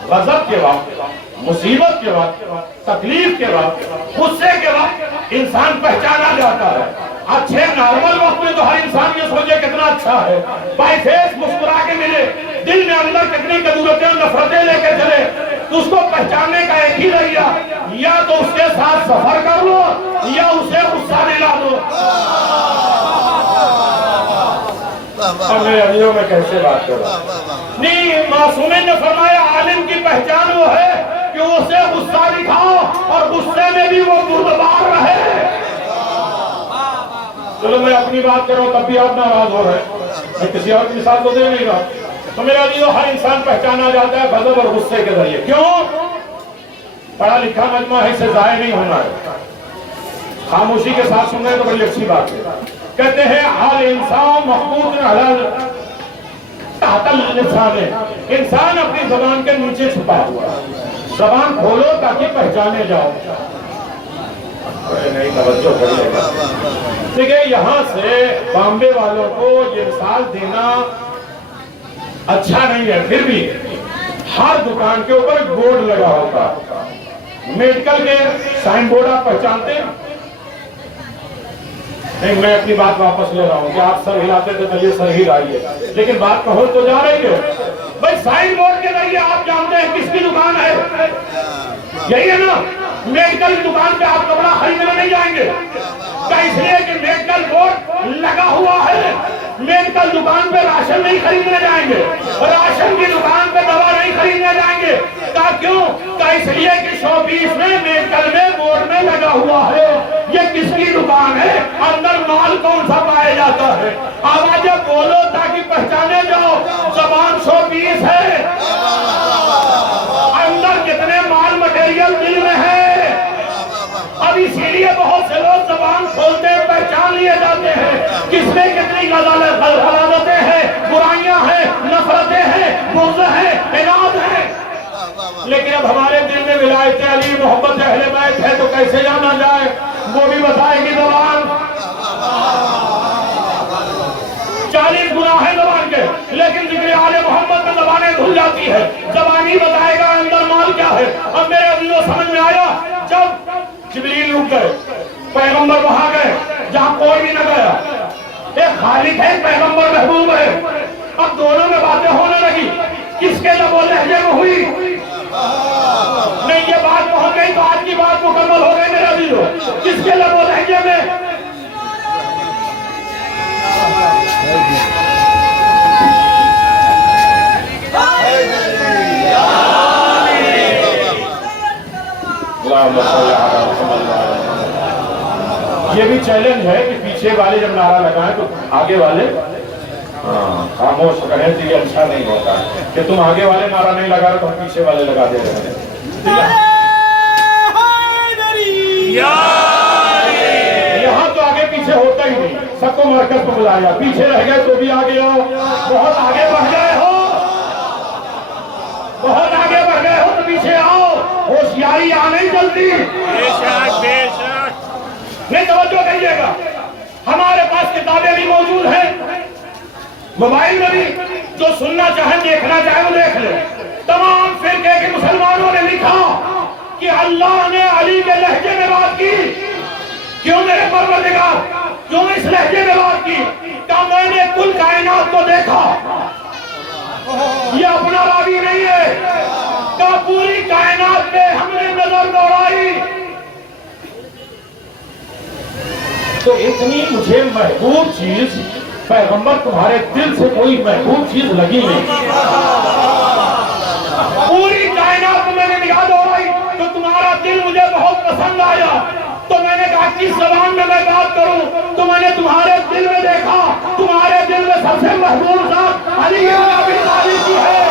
غضب کے وقت، مصیبت کے وقت، تکلیف کے وقت، غصے کے وقت انسان پہچانا جاتا ہے۔ اچھے نارمل وقت میں تو ہر انسان یہ سوچے کتنا اچھا ہے، بائی فیس مسکرا کے ملے، دل میں اندر کتنی کدورتیں اور نفرتیں لے کے چلے، تو اس کو پہچاننے کا ایک ہی ذریعہ یا تو اس کے ساتھ سفر کر لو یا اسے غصہ دلا دو. اب میرے عزیزوں میں کیسے بات کروں؟ نہیں، معصومین نے فرمایا عالم کی پہچان وہ ہے کہ اسے غصہ دکھاؤ اور غصے میں بھی وہ بردبار رہے. چلو میں اپنی بات کروں تب بھی آپ ناراض ہو رہے ہیں، میں کسی اور کی مثال تو دے نہیں رہا. تو میرے عزیزوں ہر انسان پہچانا جاتا ہے غضب اور غصے کے ذریعے. کیوں؟ پڑھا لکھا مجمع ہے، اسے ضائع نہیں ہونا ہے. خاموشی کے ساتھ سن رہے تو بڑی اچھی بات ہے. کہتے ہیں ہر انسان محمود حلال انسان ہے. انسان اپنی زبان کے نیچے چھپا ہوا ہے. زبان کھولو تاکہ پہچانے جاؤ. نہیں توجہ کریے گا. دیکھیں یہاں سے بامبے والوں کو یہ مثال دینا اچھا نہیں ہے، پھر بھی ہر دکان کے اوپر بورڈ لگا ہوتا. میڈیکل کے سائن بورڈ آپ پہچانتے ہیں؟ نہیں، میں اپنی بات واپس لے رہا ہوں کہ آپ سر ہلاتے تھے تو یہ سر ہی رائیے، لیکن بات کہو تو جا رہی ہے. بھائی سائن بورڈ کے ذریعے آپ جانتے ہیں کس کی دکان ہے. یہی ہے نا. میڈیکل کی دکان پہ آپ کپڑا خریدنے نہیں جائیں گے، اس لیے کہ میڈیکل بورڈ لگا ہوا ہے. میڈیکل دکان پہ راشن نہیں خریدنے جائیں گے، راشن کی دکان پہ دوا نہیں خریدنے جائیں گے. کیوں؟ اس لیے کہ شوپیس میں میڈیکل میں بورڈ میں لگا ہوا ہے. یہ کس کی دکان ہے؟ اندر مال کون سا پایا جاتا ہے؟ آواز بولو تاکہ پہچانے جاؤ. زبان شوپیس ہے، اندر کتنے مال مٹیریل دل میں ہے. اب اسی لیے بہت سے لوگ زبان کھولتے پہچان لیے جاتے ہیں کس میں کتنی غلطیں ہیں، برائیاں ہیں، نفرتیں ہیں، بغض ہیں، عناد ہیں. لیکن اب ہمارے دل میں ولایت علی محبت اہل بیت ہے تو کیسے جانا جائے؟ وہ بھی بتائے گی زبان. 40 گناہ ہے زبان کے، لیکن ذکر آل محمد میں زبانیں دھل جاتی ہے. زبان ہی بتائے گا اندر مال کیا ہے. اب میرے عزیزوں سمجھ میں آیا؟ جب جبریل رک گئے، پیغمبر وہاں گئے جہاں کوئی بھی نہ گیا. ایک خالق ہے، پیغمبر محبوب ہے. اب دونوں میں باتیں ہونے لگی. کس کے لب و لہجے میں ہوئی؟ نہیں، یہ بات پہنچ گئی تو آج کی بات مکمل ہو گئی میرے عزیزوں. کس کے لب و لہجے میں؟ یہ بھی چیلنج ہے کہ پیچھے والے جب نعرہ لگائیں تو آگے والے خاموش رہیں تو یہ اچھا نہیں ہوتا کہ تم آگے والے نعرہ نہیں لگا رہے تو ہم پیچھے والے لگا دے رہے ہیں. یہاں تو آگے پیچھے ہوتا ہی نہیں، سب کو مرکز کو بلایا. پیچھے رہ گئے تو بھی آگے آؤ. بہت آگے بڑھ گئے ہو، بہت آگے بڑھ گئے ہو تو پیچھے آؤ. ہوشیاری یہاں نہیں چلتی. نہیں توجہ کریے گا. ہمارے پاس کتابیں بھی موجود ہیں، موبائل میں بھی. جو سننا چاہے دیکھنا چاہے وہ دیکھ لے. تمام فرقے کے مسلمانوں نے لکھا کہ اللہ نے علی کے لہجے میں بات کی. کیوں میرے پروردگار؟ کیوں اس لہجے میں بات کی؟ کہ میں نے کل کائنات کو دیکھا. یہ اپنا راوی نہیں ہے، کہ پوری کائنات پہ ہم نے نظر دوڑائی تو اتنی مجھے محبوب چیز پیغمبر تمہارے دل سے کوئی محبوب چیز لگی نہیں. پوری کائنات میں نے نگاہ دوڑائی تو تمہارا دل مجھے بہت پسند آیا. تو میں نے کہا کس زبان میں میں بات کروں؟ تو میں نے تمہارے دل میں دیکھا، تمہارے دل میں سب سے محبوب ذات علی بن ابی طالب کی ہے.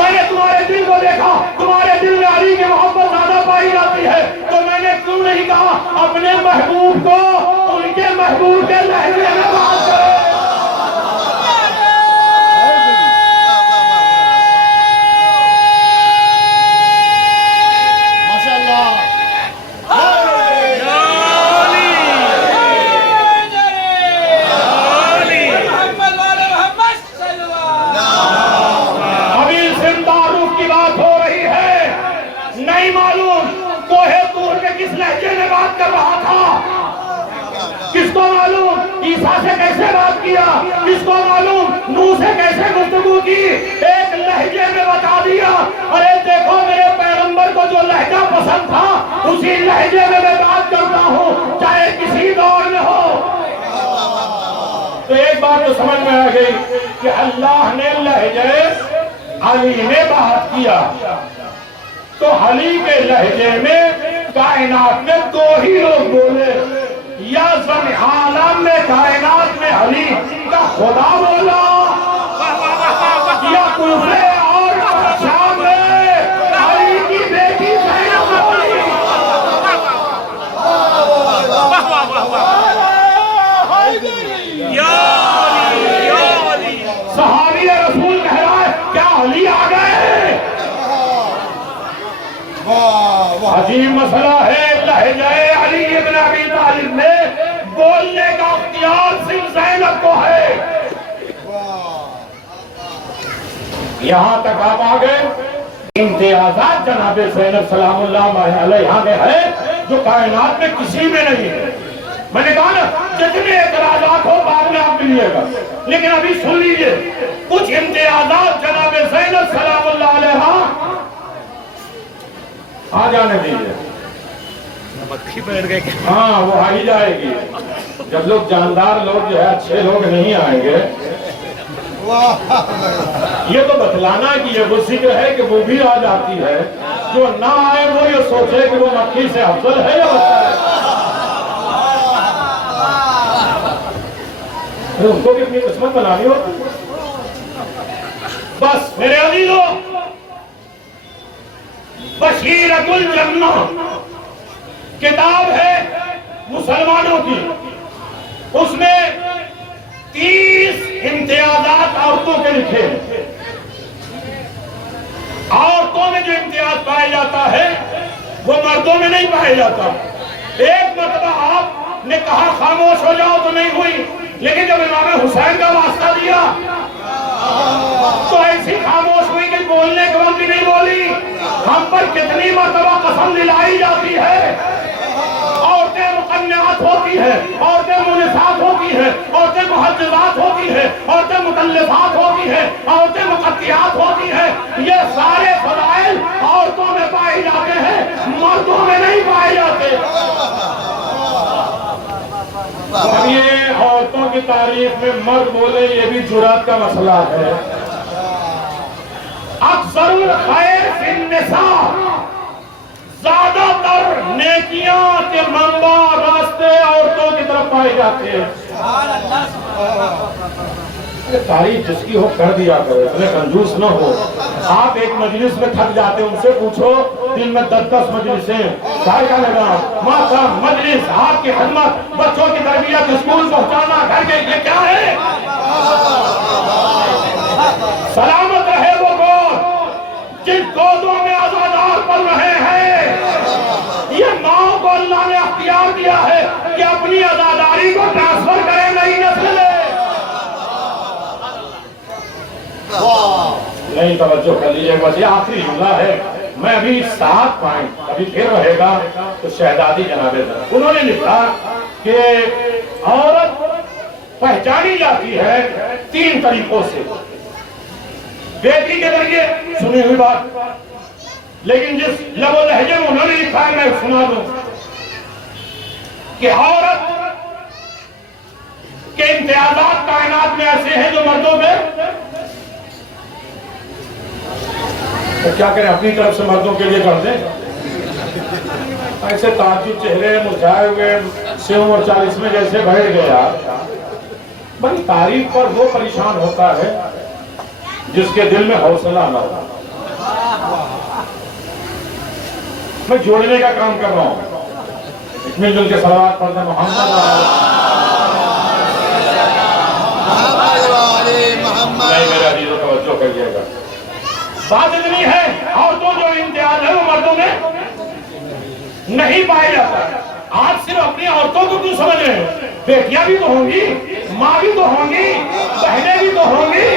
میں نے تمہارے دل کو دیکھا، تمہارے دل میں علی کی محبت زیادہ پائی جاتی ہے. تو میں نے کیوں نہیں کہا اپنے محبوب کو ان کے محبوب کے لہجے میں بات کرے. کس کو معلوم عیسیٰ سے کیسے بات کیا؟ کس کو معلوم نوح سے کیسے گفتگو کی؟ ایک لہجے میں بتا دیا. ارے پسند تھا اسی لہجے میں بات کرتا ہوں چاہے کسی دور میں ہو۔ تو ایک بات تو سمجھ میں آ گئی کہ اللہ نے لہجے علی میں بات کیا، تو علی کے لہجے میں کائنات میں دو ہی لوگ بولے، یا زمین عالم میں کائنات میں علی کا خدا بولا، یا کوفے اور شام میں علی کی بیٹی زینب بولی۔ صحابی رسول کہہ رہا ہے کیا علی آ گئے؟ عجیب مسئلہ ہے، لہجہ علی ابن ابی طالب میں بولنے کا اختیار صرف زینب کو ہے۔ یہاں تک آپ آ گئے، امتیازات جناب زینب سلام اللہ علیہا میں ہے جو کائنات میں کسی میں نہیں ہے۔ میں نے کہا نا جتنے اعتراضات ہو بعد میں آپ ملیے گا، لیکن ابھی سن لیجئے کچھ امتیازات جناب زینب سلام اللہ علیہا آ جانے دیجئے۔ ہاں وہ آ ہی جائے گی، جب لوگ جاندار لوگ جو ہے اچھے لوگ نہیں آئیں گے۔ یہ تو بتلانا کہ یہ وہ ذکر ہے کہ وہ بھی آ جاتی ہے، جو نہ آئے وہ یہ سوچے کہ وہ مکھی سے افضل ہے یا بدتر ہے۔ ان کو بھی اپنی قسمت بنانی ہوتی۔ بس میرے عزیزو، بشیرۃ الجنہ کتاب ہے مسلمانوں کی، اس میں 30 امتیازات عورتوں کے لکھے ہیں۔ عورتوں میں جو امتیاز پایا جاتا ہے وہ مردوں میں نہیں پایا جاتا۔ ایک مرتبہ آپ نے کہا خاموش ہو جاؤ تو نہیں ہوئی، لیکن جب امام حسین کا واسطہ دیا تو ایسی خاموش ہوئی کہ بولنے کے وقت بھی نہیں بولی۔ ہم پر کتنی مرتبہ قسم دلائی جاتی ہے، عورتیں مقنعات ہوتی ہیں، عورتیں منصات ہوتی ہیں، عورتیں محجبات ہوتی ہیں، عورتیں مطلقات ہوتی ہیں، عورتیں مقطعات ہوتی ہیں۔ یہ سارے فضائل عورتوں میں پائے جاتے ہیں، مردوں میں نہیں پائے جاتے۔ اب یہ عورتوں کی تعریف میں مرد بولے یہ بھی جرات کا مسئلہ ہے۔ اکثر الخیر فی النساء، زیادہ تر نیکیاں کے منبع راستے عورتوں کی طرف پائے جاتے ہیں۔ تعریف جس کی ہو کر دیا کرو، اتنے کنجوس نہ ہو۔ آپ ایک مجلس میں تھک جاتے ہیں، ان سے پوچھو دن میں 10 مجلسیں کا نظام محترم مجلس، آپ کی خدمت، بچوں کی تربیت، اسکول پہنچانا، گھر کے، یہ کیا ہے؟ سلامت رہے وہ جن گودوں میں عزادار پل رہے ہیں۔ یہ ماں کو اللہ نے اختیار دیا ہے کہ اپنی عزاداری کو ٹرانسفر کریں نئی نسل میں۔ نہیں توجہ کر لیجیے، بس یہ آخری جملہ ہے، میں ابھی 7 پوائنٹ ابھی پھر رہے گا۔ تو شہزادی جناب زینب انہوں نے لکھا کہ عورت پہچانی جاتی ہے 3 طریقوں سے۔ بیٹی کے ذریعے سنی ہوئی بات، لیکن جس لب و لہجے میں انہوں نے لکھا ہے میں سنا دوں کہ عورت کے امتیازات کائنات میں ایسے ہیں جو مردوں میں، تو کیا کریں اپنی طرف سے مردوں کے لیے کر دیں؟ ایسے تعجب چہرے مرجھائے ہوئے سیوں اور 40 میں جیسے بیٹھ گیا۔ بھائی تعریف پر وہ پریشان ہوتا ہے جس کے دل میں حوصلہ نہ ہو۔ میں جوڑنے کا کام کر رہا ہوں، مل جل کے صلوات پڑھتے ہیں محمد نہیں میرا عزیزو توجہ کریے گا۔ بات اتنی ہے عورتوں جو امتیاز ہے وہ مردوں میں نہیں پائے جاتا۔ آپ صرف اپنی عورتوں کو کیوں سمجھ رہے ہیں؟ بیٹیاں بھی تو ہوں گی، ماں بھی تو ہوں گی، بہنیں بھی تو ہوں گی۔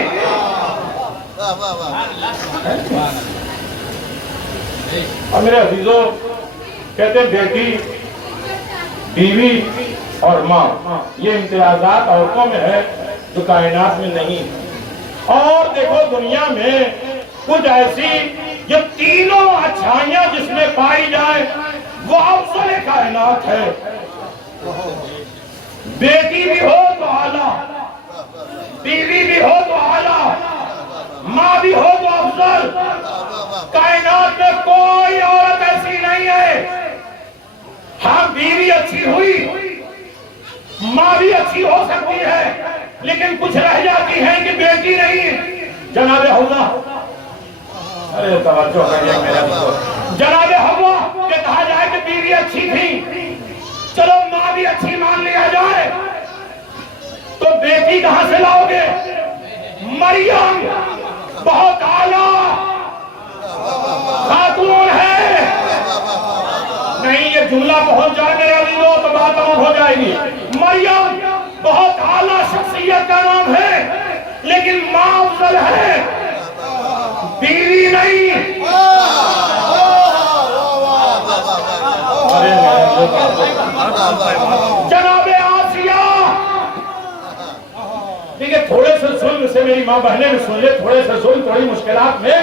اور میرے عزیزو کہتے ہیں بیٹی، بیوی اور ماں یہ امتیازات عورتوں میں ہے جو کائنات میں نہیں۔ اور دیکھو دنیا میں کچھ ایسی یہ تینوں اچھائیاں جس میں پائی جائیں وہ افضل کائنات ہے. بیٹی بھی ہو تو اعلیٰ، بیوی بھی ہو تو اعلیٰ، ماں بھی ہو تو افضل. کائنات میں کوئی عورت ایسی نہیں ہے. ہاں بیوی اچھی ہوئی، ماں بھی اچھی ہو سکتی ہے، لیکن کچھ رہ جاتی ہیں کہ بیٹی نہیں. جناب حوا، ارے توجہ کریے میرا جناب حوا کہ کہا جائے کہ بیوی اچھی تھی، چلو ماں بھی اچھی مان لیا جائے، تو بیٹی کہاں سے لاؤ گے؟ مریم بہت اعلیٰ خاتون ہے. نہیں یہ جملہ پہنچ جائے میرے عزیزوں تو بات تمام ہو جائے گی. مریم بہت اعلیٰ شخصیت کا نام ہے، لیکن ماں افضل ہے، بیوی نہیں. جناب آسیہ، دیکھیں تھوڑے سے ظلم سے میری ماں بہنیں بھی سن لے، تھوڑے سے ظلم تھوڑی مشکلات میں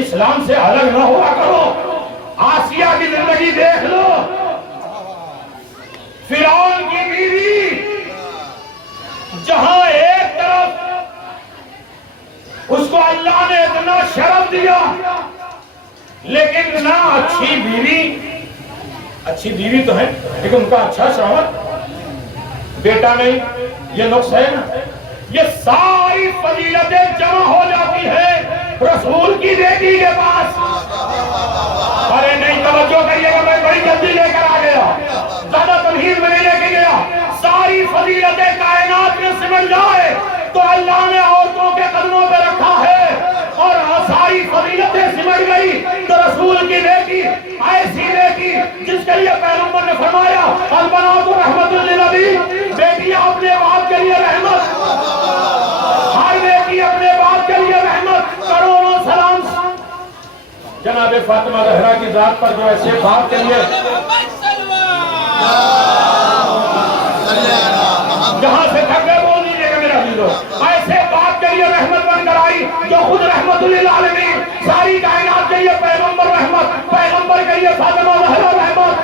اسلام سے الگ نہ ہوا کرو. آسیہ کی زندگی دیکھ لو، فرعون کی بیوی، جہاں ایک طرف اس کو اللہ نے اتنا شرف دیا، لیکن نہ اچھی بیوی تو ہے لیکن ان کا اچھا شوہر، بیٹا نہیں. یہ نقص ہے نا. یہ ساری فضیلتیں جمع ہو جاتی ہے رسول کی بیٹی کے پاس. ارے نہیں توجہ کریے گا، میں بڑی جلدی لے کر آ گیا، زیادہ تمہید میں نہیں لے کے گیا. ساری فضیلتیں کائنات میں سمٹ جائے تو اللہ نے عورتوں کے قدموں پہ رکھا ہے، اور ساری فضیلتیں سمٹ گئی تو رسول کی بیٹی، ایسی بیٹی جس کے لیے پیغمبر نے فرمایا البنات رحمت للنبی، بیٹیاں اپنے باپ کے لیے رحمت، ہر بیٹی اپنے باپ کے لیے رحمت. کروڑوں سلام جناب فاطمہ زہرا کی ذات پر جو ایسے باپ کے لیے جہاں سے تھک گئے بول دیجیے گا میرا عزیزو، ایسے باپ کے لیے رحمت بن کر آئی جو خود رحمت للعالمین، ساری کائنات کے لیے پیغمبر رحمت، پیغمبر کے لیے فاطمہ زہرا رحمت.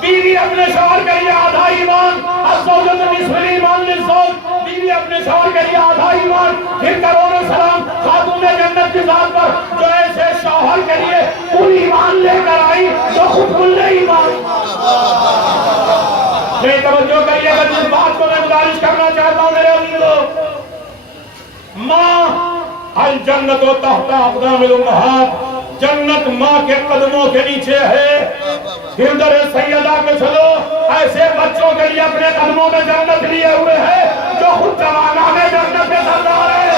بیوی اپنے شوہر کے لیے آدھا ایمان، الزوجۃ نصف الایمان للزوج، بیوی اپنے شوہر کے لیے آدھا ایمان. پھر کروڑوں سلام خاتون جنت کی ذات پر جو ایسے شوہر کے لیے پوری ایمان لے کر آئی جو خود کل ایمان. نہیں توجہ کریے گا، جس بات کو میں گزارش کرنا چاہتا ہوں میرے عزیزو، ماں الجنت تحت اقدام الامہات، جنت ماں کے قدموں کے نیچے ہے. ہردر سیدہ پہ چلو، ایسے بچوں کے لیے اپنے قدموں میں جنت لیے ہوئے ہیں جو خود زمانہ میں جنت کے سردار ہے.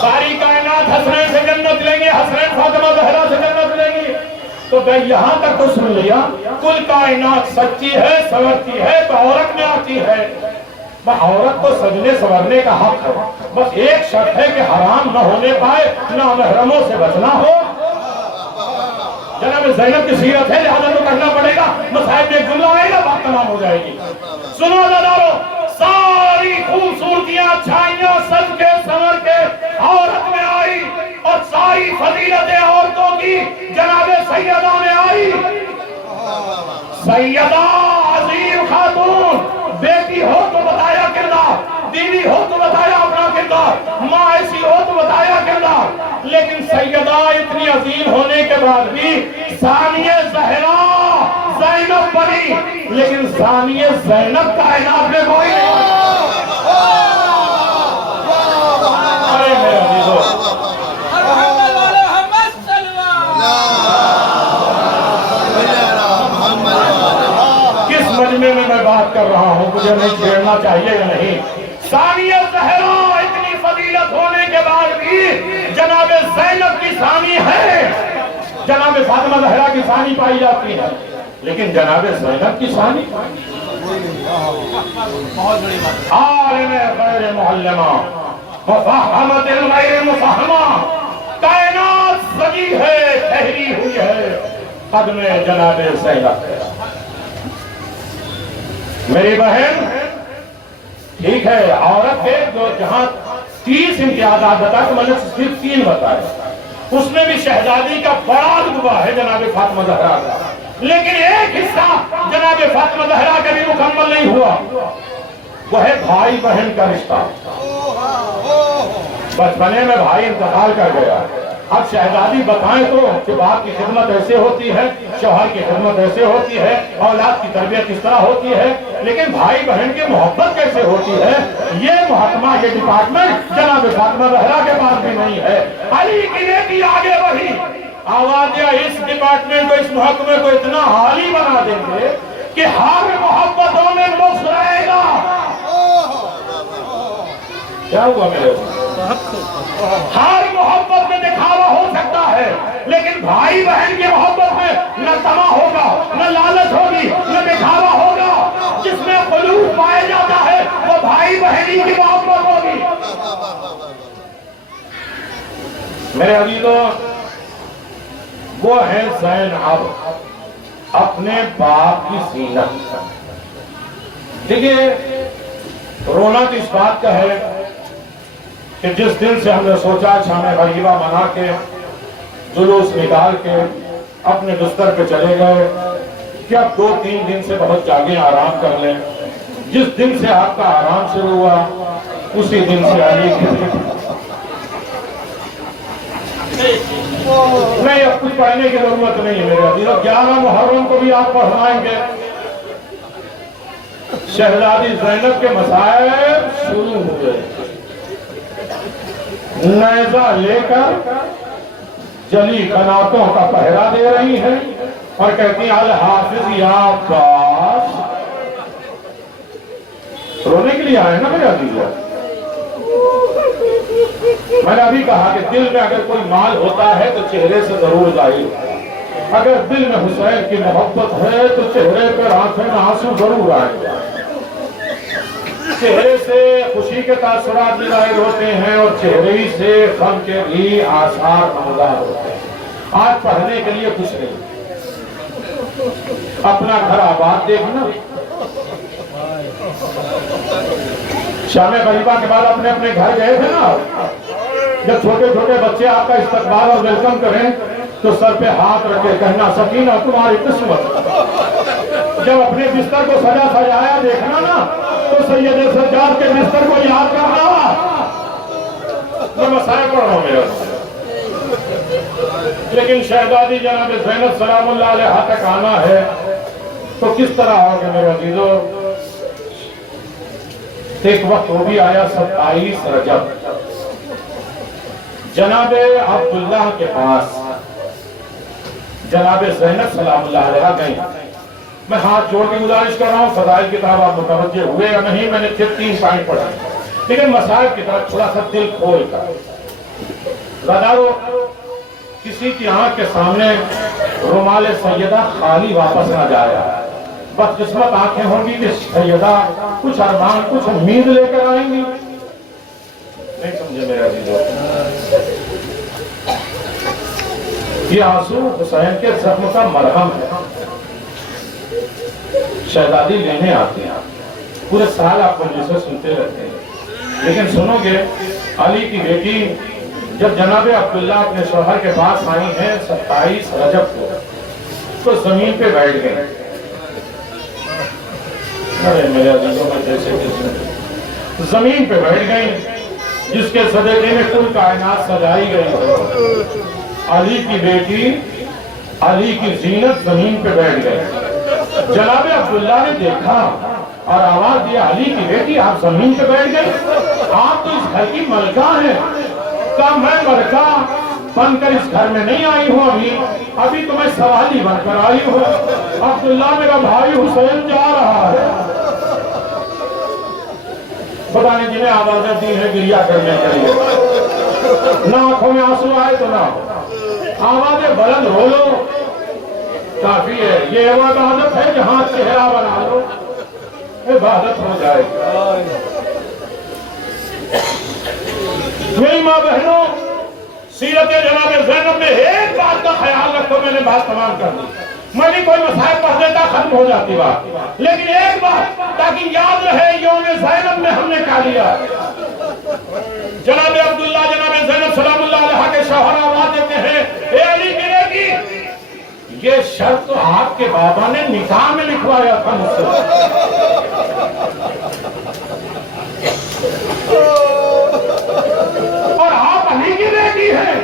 ساری کائنات حسنین سے جنت لیں گے، حسنین فاطمہ زہرا سے جنت لیں گی. تو میں یہاں تک تو سن لیا، کل کائنات سچی ہے، سورتی ہے تو عورت میں آتی ہے. عورت کو سجنے سورنے کا حق ہے، بس ایک شرط ہے کہ حرام نہ ہونے پائے، نامحرموں سے بچنا ہو. جناب زینب کی سیرت ہے، لہذا تو کرنا پڑے گا. مصاحب میں ایک جملہ آئے گا، بات تمام ہو جائے گی. سنو عزیزارو، ساری خوبصورتیاں اچھائیاں سج کے سنور کے عورت میں آئی، اور ساری فضیلتیں عورتوں کی جناب سیدہ میں آئی. سیدہ عظیم خاتون، بیٹی ہو تو بتایا کردار، بیوی ہو تو بتایا اپنا کردار، ماں ایسی ہو تو بتایا کردار. لیکن سیدہ اتنی عظیم ہونے کے بعد بھی ثانیہ زہرا زینب بنی، لیکن ثانیہ زینب کائنات میں کوئی نہیں. ارے میرے عزیزو، کس مجمع میں بات کر رہا ہوں، مجھے نہیں چھیڑنا چاہیے یا نہیں. ثانیہ زہرا اتنی فضیلت ہونے کے بعد بھی جناب زینب کی ثانی ہے، جناب فاطمہ زہرا کی ثانی پائی جاتی ہے، لیکن جناب زینب کی ثانی عالم غیر معلمہ، مفہمت غیر مفہمہ، کائنات سجی ہے، ٹھہری ہوئی ہے قدم جناب زینب. میری بہن ٹھیک ہے، عورت ہے جو جہاں 30 امتیازات بتا تو میں نے صرف 3 بتائے. اس میں بھی شہزادی کا بڑا رتبہ ہے جناب فاطمہ زہرا کا، لیکن ایک حصہ جناب فاطمہ زہرا کا بھی مکمل نہیں ہوا، وہ ہے بھائی بہن کا رشتہ۔ بچپنے میں بھائی انتقال کر گیا، اب شہزادی بتائیں تو کہ باپ کی خدمت ایسے ہوتی ہے، شوہر کی خدمت ایسے ہوتی ہے، اولاد کی تربیت اس طرح ہوتی ہے، لیکن بھائی بہن کی محبت کیسے ہوتی ہے، یہ محکمہ، یہ ڈپارٹمنٹ جناب فاطمہ زہرا کے پاس بھی نہیں ہے۔ علی کی بیٹی آگے بڑھی، آواز دیا اس ڈپارٹمنٹ کو، اس محکمے کو اتنا عالی بنا دیں گے کہ ہر محبتوں میں مفت رہے گا۔ کیا ہوا میرے؟ ہر محبت میں دکھاوا ہو سکتا ہے، لیکن بھائی بہن کی محبت میں نہ طمع ہوگا، نہ لالچ ہوگی، نہ دکھاوا ہوگا۔ جس میں خلوص پایا جاتا ہے وہ بھائی بہنی کی محبت ہوگی۔ میرے عزیزوں، وہ ہے زینب، اپنے باپ کی زینت۔ دیکھیے، رونا تو اس بات کا ہے کہ جس دن سے ہم نے سوچا شام غریبہ منا کے، جلوس نکال کے اپنے بستر پہ چلے گئے کہ اب 2-3 دن سے بہت جاگیں، آرام کر لیں۔ جس دن سے آپ کا آرام شروع ہوا اسی دن سے علی کی نہیں، اب کچھ پڑھنے کی ضرورت نہیں ہے میرے عزیزوں۔ 11 محرم کو بھی آپ پڑھائیں گے، شہزادی زینب کے مسائل شروع ہوئے۔ نیزہ لے کر جلی قناتوں کا پہرا دے رہی ہے اور کہتی ہیں الحافظ یا عباس۔ رونے کے لیے آئے نا میرے عزیزوں؟ میں نے ابھی کہا کہ دل میں اگر کوئی مال ہوتا ہے تو چہرے سے ضرور ظاہر ہوتا ہے۔ اگر دل میں حسین کی محبت ہے تو چہرے پر آنکھوں میں آنسو ضرور آئیں گے، چہرے سے خوشی کے تاثرات بھی ظاہر ہوتے ہیں اور چہرے سے غم کے بھی آثار نمودار ہوتے ہیں۔ آج پڑھنے کے لیے کچھ نہیں، اپنا گھر آباد دیکھنا۔ شام غریبہ کے بعد اپنے اپنے گھر گئے تھے نا، جب چھوٹے چھوٹے بچے آپ کا استقبال اور ویلکم کریں تو سر پہ ہاتھ رکھے کہنا سکینہ تمہاری قسمت۔ جب اپنے بستر کو سجا سجایا دیکھنا نا تو سید سجاد کے بستر کو یاد کرنا۔ میں مسائل پڑھ رہا ہوں میرا، لیکن شہزادی جناب زینب سلام اللہ علیہ تک آنا ہے تو کس طرح ہوگا میرے عزیزوں؟ ایک وقت وہ بھی آیا 27 رجب، جناب عبداللہ کے پاس جناب زینب سلام اللہ علیہ گئی۔ میں ہاتھ جوڑ کے گزارش کر رہا ہوں، فضائل کتاب آپ متوجہ ہوئے یا نہیں، میں نے صرف 3 پوائنٹ پڑھا، لیکن مسائل کی طرف تھوڑا سا دل کھول کر غدارو کسی کی آنکھ کے سامنے رومال سیدہ خالی واپس نہ جایا۔ بدقسمت آنکھیں ہوں گی کہ سیدہ کچھ ارمان، کچھ امید لے کر آئیں گی۔ نہیں سمجھے میرے عزیزوں؟ یہ آنسو حسین کے زخم کا مرہم ہے۔ شہزادی لینے آتے ہیں، پورے سال آپ مجلسیں سنتے رہتے ہیں، لیکن سنو گے علی کی بیٹی جب جناب عبداللہ اپنے شوہر کے پاس آئی ہیں 27 رجب کو تو زمین پہ بیٹھ گئے۔ ارے میرے عزیزوں میں کیسے زمین پہ بیٹھ گئی جس کے صدقے میں کل کائنات سجائی گئی ہے۔ علی کی بیٹی، علی کی زینت زمین پہ بیٹھ گئی۔ جناب عبداللہ نے دیکھا اور آواز دیا علی کی بیٹی آپ زمین پہ بیٹھ گئے، آپ تو اس گھر کی ملکہ ہیں۔ کہا میں ملکہ بن کر اس گھر میں نہیں آئی ہوں، ابھی تو میں سوالی بن کر آئی ہوں۔ عبداللہ میرا بھائی حسین جا رہا ہے۔ پتہ نہیں جنہیں آوازیں دی ہیں گریہ کرنے کے لیے، نہ آنکھوں میں آنسو آئے تو نہ ہو، آوازیں بلند ہو لو کافی ہے۔ یہ وہ عبادت ہے جہاں چہرہ بنا لو عبادت ہو جائے گی۔ میری ماں بہنوں، سیرت جناب زینب میں ایک بات کا خیال رکھو، میں نے بات تمام کر دی، میں بھی کوئی مسائل پڑھ دیتا ختم ہو جاتی بات، لیکن ایک بات تاکہ یاد رہے یوم زینب میں ہم نے کہا لیا۔ جناب عبداللہ جناب زینب سلام اللہ علیہ کے شوہر آواز دیتے ہیں یہ شرط تو آپ کے بابا نے نکاح میں لکھوایا تھا مجھ سے. اور آپ علی کی بیٹی ہیں,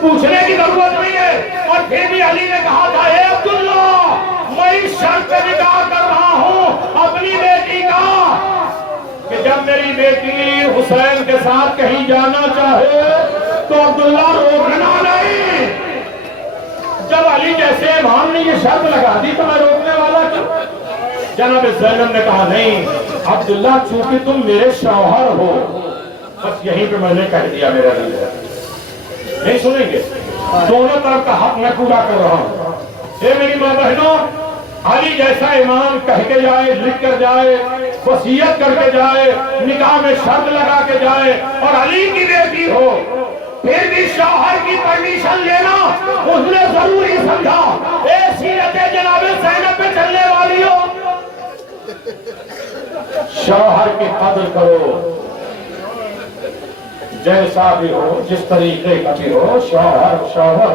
پوچھنے کی ضرورت نہیں ہے. اور پھر بھی علی نے کہا تھا اے عبداللہ میں اس شرط پہ نکاح کر رہا ہوں اپنی بیٹی کا کہ جب میری بیٹی حسین کے ساتھ کہیں جانا چاہے تو عبداللہ روکنا نہیں. جب علی جیسے امام نے یہ شرط لگا دی تو میں روکنے والا کیوں؟ جناب زینب نے کہا نہیں عبداللہ چونکہ تم میرے شوہر ہو, بس یہیں پہ میں نے کہہ دیا میرا دل ہے. نہیں سنیں گے, دونوں طرف کا حق میں پورا کر رہا ہوں. اے میری ماں بہنوں, علی جیسا امام کہہ کے جائے, لکھ کر جائے, وصیت کر کے جائے, نکاح میں شرط لگا کے جائے اور علی کی بیٹی ہو, پھر بھی شوہر کی پرمیشن لینا اس نے ضروری سمجھا. اے سیرت جناب زینب پہ چلنے والی ہو, شوہر کی قدر کرو, جیسا بھی ہو, جس طریقے کا بھی ہو, شوہر شوہر.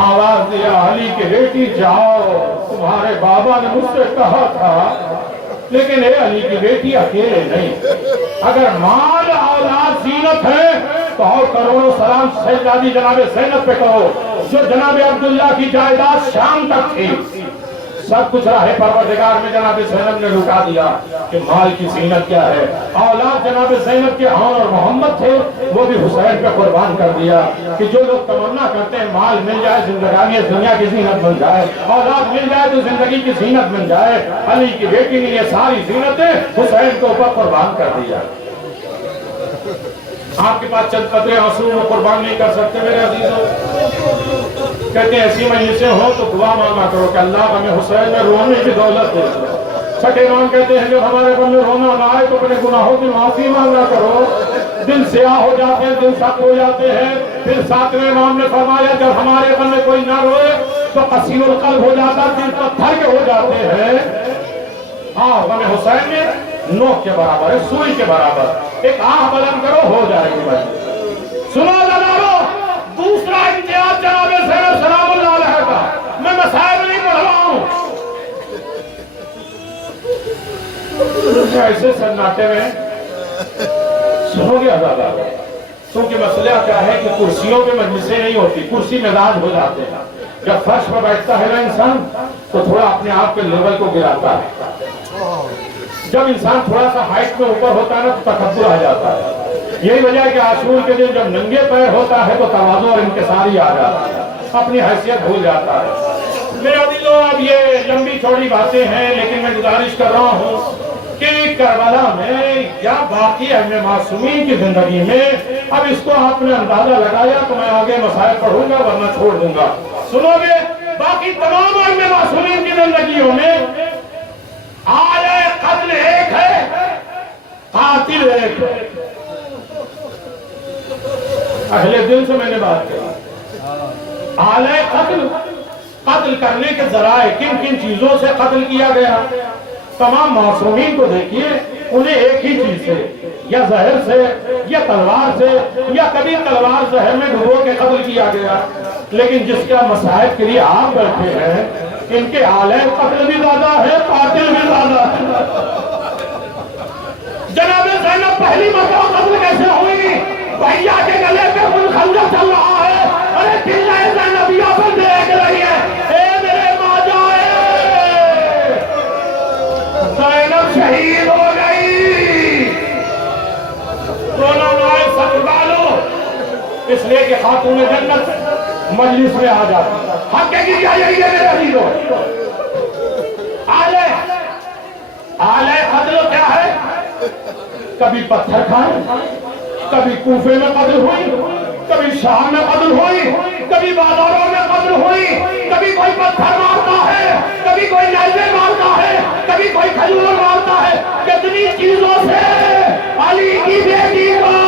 آواز دیا علی کی بیٹی جاؤ, تمہارے بابا نے مجھ سے کہا تھا, لیکن اے علی کی بیٹی اکیلے نہیں, اگر مال اولاد زینت ہے تو اور کروڑوں سلام شہزادی جناب زینب پہ کرو جو جناب عبداللہ کی جائیداد شام تک تھی. سب کچھ راہ پروردگار میں جناب زینب نے لٹا دیا کہ مال کی زینت کیا ہے. اولاد جناب زینب کے ہان اور محمد تھے, وہ بھی حسین پہ قربان کر دیا کہ جو لوگ تمنا کرتے ہیں مال مل جائے زندگانی دنیا کی زینت بن جائے, اولاد مل جائے تو زندگی کی زینت بن جائے, علی کی بیٹی نے یہ ساری زینتیں حسین کے اوپر قربان کر دیا. آپ کے پاس چند قطرے آنسو میں قربان نہیں کر سکتے میرے عزیزوں. کہتے ہیں ایسی مجلسیں ہوں تو دعا مانگا کرو کہ اللہ ہمیں حسین میں رونے کی دولت دے. چھٹے امام کہتے ہیں جب ہمارے دل میں رونا نہ آئے تو اپنے گناہوں کی معافی مانگا کرو. دل سیاہ ہو جاتے ہیں, دل سخت ہو جاتے ہیں. پھر ساتویں امام نے فرمایا جب ہمارے دل میں کوئی نہ روئے تو قسیر القلب ہو جاتا, دل پتھر کے ہو جاتے ہیں. ہاں غم حسین میں نوک کے برابر ہے, سوئی کے برابر. ایک آہ بلند کرو, ہو جائے گی بھائی. سنو جنابو, دوسرا امتیاز جناب زینب سلام اللہ علیہ کا, میں مسائل نہیں پڑھ رہا ہوں, ایسے سناٹے میں سنو گے آزاد آگا. کیونکہ مسئلہ کیا ہے کہ کرسیوں پہ مجلسیں نہیں ہوتی, کرسی مزاج ہو جاتے ہیں. جب فرش پر بیٹھتا ہے نا انسان تو تھوڑا اپنے آپ کے لیول کو گراتا ہے. جب انسان تھوڑا سا ہائٹ میں اوپر ہوتا ہے نا تو تکبر آ جاتا ہے. یہی وجہ ہے کہ عاشور کے دن جب ننگے پیر ہوتا ہے تو تواضع اور انکساری آ جاتا ہے, اپنی حیثیت بھول جاتا ہے. میرا دلوں اب یہ لمبی چوڑی باتیں ہیں, لیکن میں گزارش کر رہا ہوں کہ کربلا میں یا باقی اہل معصومین کی زندگی میں اب اس کو آپ نے اندازہ لگایا تو میں آگے مسائل پڑھوں گا ورنہ چھوڑ دوں گا. سنو گے, باقی تمام اہل معصومین کی زندگیوں میں آلہ قتل ایک ہے, قاتل ایک ہے. اہل دل سے میں نے بات کی. آلہ قتل, قتل کرنے کے ذرائع کن کن چیزوں سے قتل کیا گیا. تمام معصومین کو دیکھیے, انہیں ایک ہی چیز سے, یا زہر سے یا تلوار سے, یا کبھی تلوار زہر میں ڈبو کے قتل کیا گیا. لیکن جس کا مسائل کے لیے آپ بیٹھے ہیں ان کے آلہ قتل بھی زیادہ ہے, قاتل بھی زیادہ ہے. جناب زینب پہلی مرتبہ قتل کیسے ہوئی؟ بھیا کے گلے پہ خنجر چل رہا ہے, ارے چلائے زینبیہ پر دیکھ رہی ہے, اے میرے ماں جائے, زینب شہید ہو گئی. دونوں مائیں سب ڈالو, اس لیے کہ خاتون جنت مجلس میں آ جاتی. حق کی کیا یہی ہے میرے عزیزوں. آلہ قتل کیا ہے؟ کبھی پتھر کھائے, کبھی کوفے میں قتل ہوئی, کبھی شام میں قتل ہوئی, کبھی بازاروں میں قتل ہوئی, کبھی کوئی پتھر مارتا ہے, کبھی کوئی نیزے مارتا ہے, کبھی کوئی کھجور مارتا ہے. کتنی چیزوں سے علی کی بیٹی کو.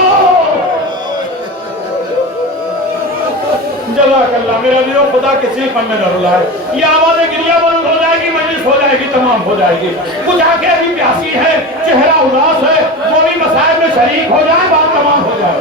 جزاک اللہ میرا دیو, خدا کسی کم میں نہ رلائے. یہ آواز گریہ بند ہو جائے گی, مجلس ہو جائے گی, تمام ہو جائے گی. کچھ آنکھیں ابھی پیاسی ہے, چہرہ اداس ہے, وہ بھی مسائل میں شریک ہو جائے, بات تمام ہو جائے.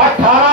18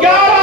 11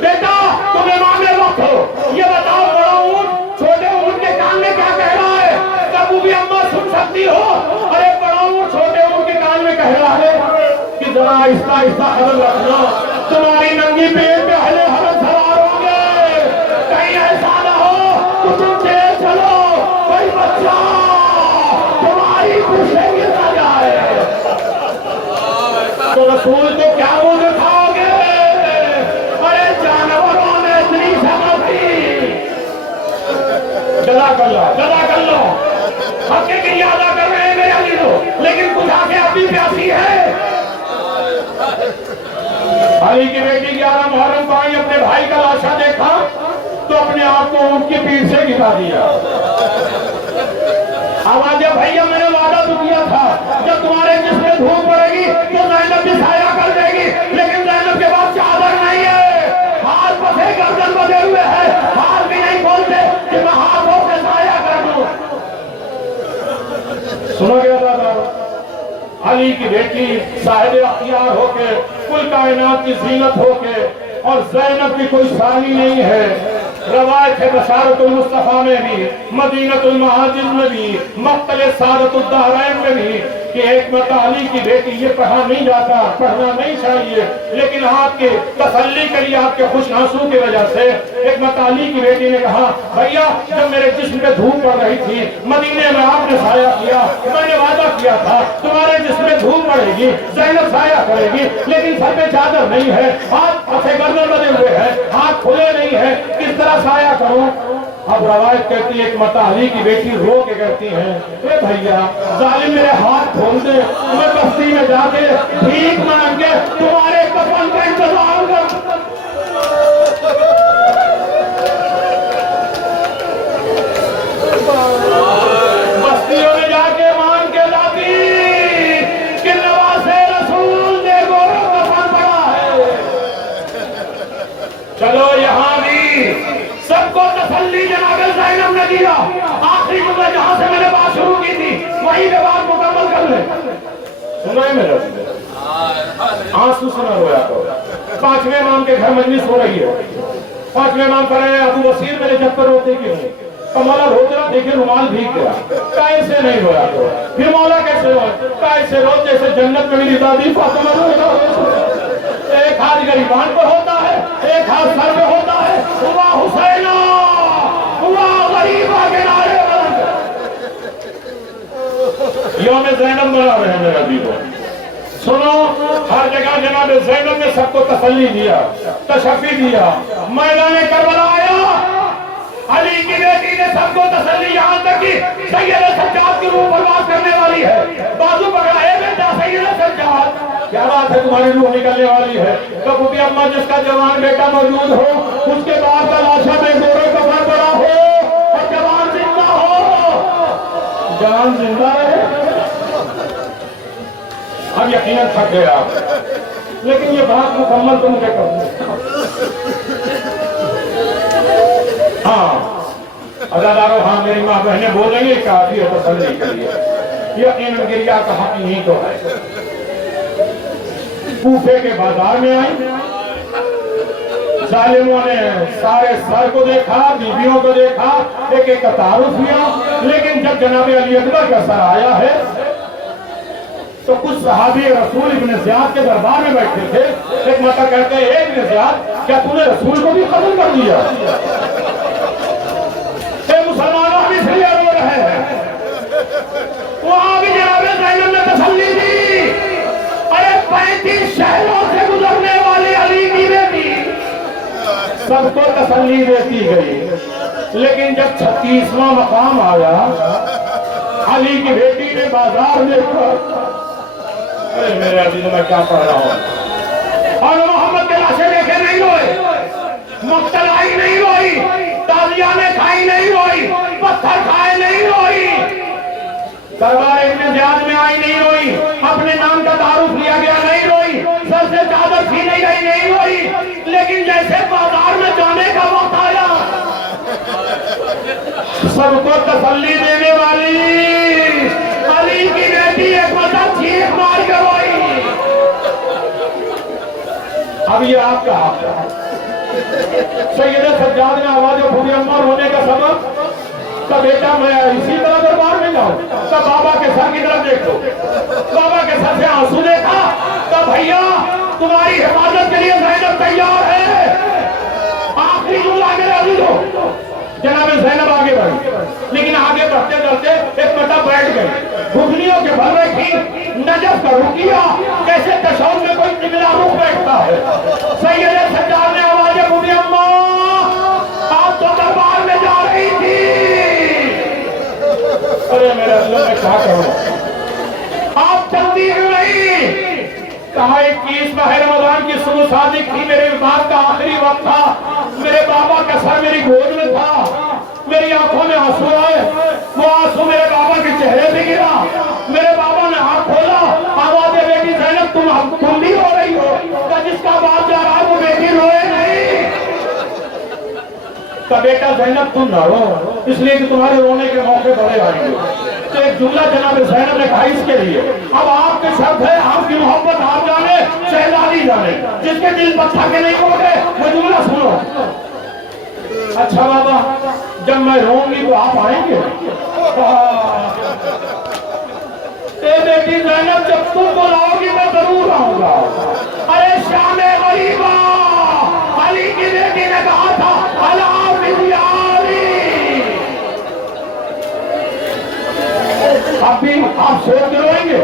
بیٹا تم امام وقت ہو، یہ بتاؤ بڑا اونٹ چھوٹے اونٹ کے کان میں کیا کہہ رہا ہے؟ تب بھی اماں سن سکتی ہو؟ ارے بڑا اونٹ چھوٹے اونٹ کے کان میں کہہ رہا ہے کہ ذرا آہستہ آہستہ قدم رکھنا، تمہاری ننگی پیٹ پہ اہل حرم سوار ہوں گے، کہیں ایسا نہ ہو کہ تم تیز چلو کوئی بچہ تمہاری پوچھے گر نہ جائے۔ تو رسول کو کیا وہ دکھاؤ گے؟ ارے جانوروں نے اتنی سمجھ دی، جزاک اللہ جزاک اللہ، حقے کی یادہ کر رہے ہیں میرے عزیزو، لیکن کچھ آنکھیں ابھی پیاسی ہے۔ علی کی بیٹی 11 محرم کو آئی، اپنے بھائی کا لاشا دیکھا تو اپنے آپ کو اونٹ کی پیٹھ سے گرا دیا۔ آواز بھیا میں نے وعدہ تو کیا تھا جب تمہارے جسم میں دھوپ پڑے گی تو زینب بھی سایہ کر دے گی، لیکن زینب کے پاس چادر نہیں ہے، ہاتھ پسے گردن بدے ہوئے ہے، ہاتھ بھی نہیں کھولتے کہ میں ہاتھوں سے سایہ کر دوں۔ سنو گیا دادا، علی کی بیٹی صاحب اختیار ہو کے، کل کائنات کی زینت ہو کے، اور زینب کی کوئی ثانی نہیں ہے۔ روایت ہے بشارت المصطفیٰ میں بھی، مدینۃ المہاجر میں بھی، مقتل سعادت الدہرین میں بھی، کہ ایک مرتبہ علی کی بیٹی یہ پڑھا نہیں جاتا، پڑھنا نہیں چاہیے، لیکن آپ کے تسلی کے لیے، آپ کے خوش آنسو کی وجہ سے ایک مرتبہ علی کی بیٹی نے کہا بھیا جب میرے جسم پہ دھوپ پڑ رہی تھی مدینے میں آپ نے سایہ کیا، میں نے وعدہ کیا تھا تمہارے جسم میں دھوپ پڑے گی، زینب سایہ کرے گی، لیکن سر پہ چادر نہیں ہے، ہاتھ پسے گردن بدے ہوئے ہیں، ہاتھ کھلے نہیں ہیں، کس طرح سایہ کروں؟ اب روایت کہتی ہے ایک مرتبہ علی کی بیٹی رو کے کہتی ہے اے بھیا ظالم میرے ہاتھ کھول دے، میں بستی میں جا کے بھیک مانگ کے تمہارے کفن کا انتظام کر۔ بستیوں میں جا کے مانگ کے لاتی کہ نواسے رسول نے گورو کفن پڑا ہے۔ چلو یہاں بھی سب کو تسلی جناب زینب نے دیا۔ آخری جملہ جہاں سے میں نے بات شروع کی تھی وہیں پہ بات مکمل کر لیں۔ سنا ہے میرا آنسو سنا رویا تو 5ویں امام کے گھر مجلس ہو رہی ہے، 5ویں امام کہہ رہے ہیں ابو بصیر میرے جب پر روتے کیوں؟ تو مولا روتے رہا، دیکھیں رومال بھیگ گیا، کائے سے نہیں رویا تو پھر مولا کیسے روئے؟ کائے سے روتے جیسے جنت میں میری دادی فاطمہ روتا ہے، ایک ہاتھ گریبان پہ ہوتا ہے، ایک ہاتھ سر پہ ہوتا ہے، ہوا حسینہ ہوا غریبہ کے نعرے بلند۔ یوم زینب منا رہے ہیں میرا عزیزو، سنو ہر جگہ جناب زینب نے سب کو تسلی دیا، تشفی دیا۔ میدان کربلا آیا، علی کی بیٹی نے سب کو تسلی، یہاں تک کہ سید سجاد کی روح پرواز کرنے والی ہے، بازو پکڑا ہے بیٹا سید سجاد کیا بات ہے تمہاری روح نکلنے والی ہے؟ کبھی اماں جس کا جوان بیٹا موجود ہو اس کے بعد کا لاشا میں گورے کفن پڑا ہو اور جوان زندہ ہو، جوان زندہ ہے۔ اب یقیناً تھک گئے آپ، لیکن یہ بات مکمل تو مجھے کروں۔ ہاں عزادارو، ہاں میری ماں بہنیں بول رہی ہیں کافی ہے تسلی کے لیے، یقیناً گریا کا حق نہیں تو ہے۔ کوفے کے بازار میں آئی، ظالموں نے سارے سر کو دیکھا، بیویوں کو دیکھا، ایک ایک کا تعارف کیا، لیکن جب جناب علی اکبر کا سر آیا ہے تو کچھ صحابی رسول ابن زیاد کے دربار میں بیٹھے تھے، ایک مرتبہ کہتے ہیں اے ابن زیاد کیا تم نے رسول کو بھی قتل کر دیا؟ اے مسلمانوں ہم اس لیے رو رہے ہیں۔ وہاں بھی جناب زینب نے تسلی دی، ارے 35 شہروں سے گزرنے والی علی کی بیٹی سب کو تسلی دیتی گئی، لیکن جب 36واں مقام آیا علی کی بیٹی نے بازار میں ارے میرے عزیز میں کیا پڑھ رہا ہوں، اور محمد کے لاشیں دیکھے نہیں روئے، مقتل آئی نہیں روئی، تازیہ میں کھائی نہیں روئی، پتھر کھائے نہیں روئی، دربار ابن زیاد میں آئی نہیں روئی، اپنے نام کا تعارف لیا گیا نہیں روئی، سر سے چادر چھینی گئی نہیں روئی، لیکن جیسے بازار میں جانے کا وقت آیا سب کو تسلی دینے والی علی کی بیٹی ایک مرتبہ چیخ مار کے روئی۔ اب یہ آپ کا حق ہے، سید سجاد نے آواز پھوڑی اماں رونے کا سبب کہ بیٹا میں اسی طرح دربار میں جاؤں کہ بابا کے سر کی طرف دیکھو بابا کے سر سے آنسو دیکھا کہ بھیا تمہاری حفاظت کے لیے زینب تیار ہے آخری جملہ آگے راضی دو جناب زینب آگے بڑھی لیکن آگے بڑھتے بڑھتے ایک مرتبہ بیٹھ گئی گھٹنیوں کے بھر رکھی نجف کا رکیا کیسے تشہد میں کوئی قبلہ رخ بیٹھتا ہے سید سجاد نے آواز پوری اماں آپ تو دربار میں جا رہی تھی ارے میرے اللہ میں کیا کروں آپ چلتی کیوں نہیں کہا 21 ماہ رمضان کی صبح صادق تھی میرے بات کا آخری وقت تھا میرے بابا کا سر میری گود میں تھا میری آنکھوں میں آنسو آئے وہ آنسو میرے بابا کے چہرے پہ گرا میرے بابا نے ہاتھ کھولا آواز بیٹی زینب تم بھی رو رہی ہو کہ جس کا بات جا رہا ہے وہ بیٹی روئے نہیں کہ بیٹا زینب تم نہ رو اس لیے کہ تمہارے رونے کے موقع بڑے آئیں گے تو ایک جملہ جناب زینب نے کہا اس کے لیے اب آپ کے شرط ہے آپ کی محبت آپ جانے شہزادی جانے جس کے دل پتھر کے نہیں ہوگے وہ جملہ سنو اچھا بابا جب میں رہوں گی تو آپ آئیں گے اے بیٹی زینب جب تم بلاؤ گی میں ضرور آؤں گا ارے شام غریبہ علی کی بیٹی نے کہا تھا اب بھی آپ سوچ کے روئیں گے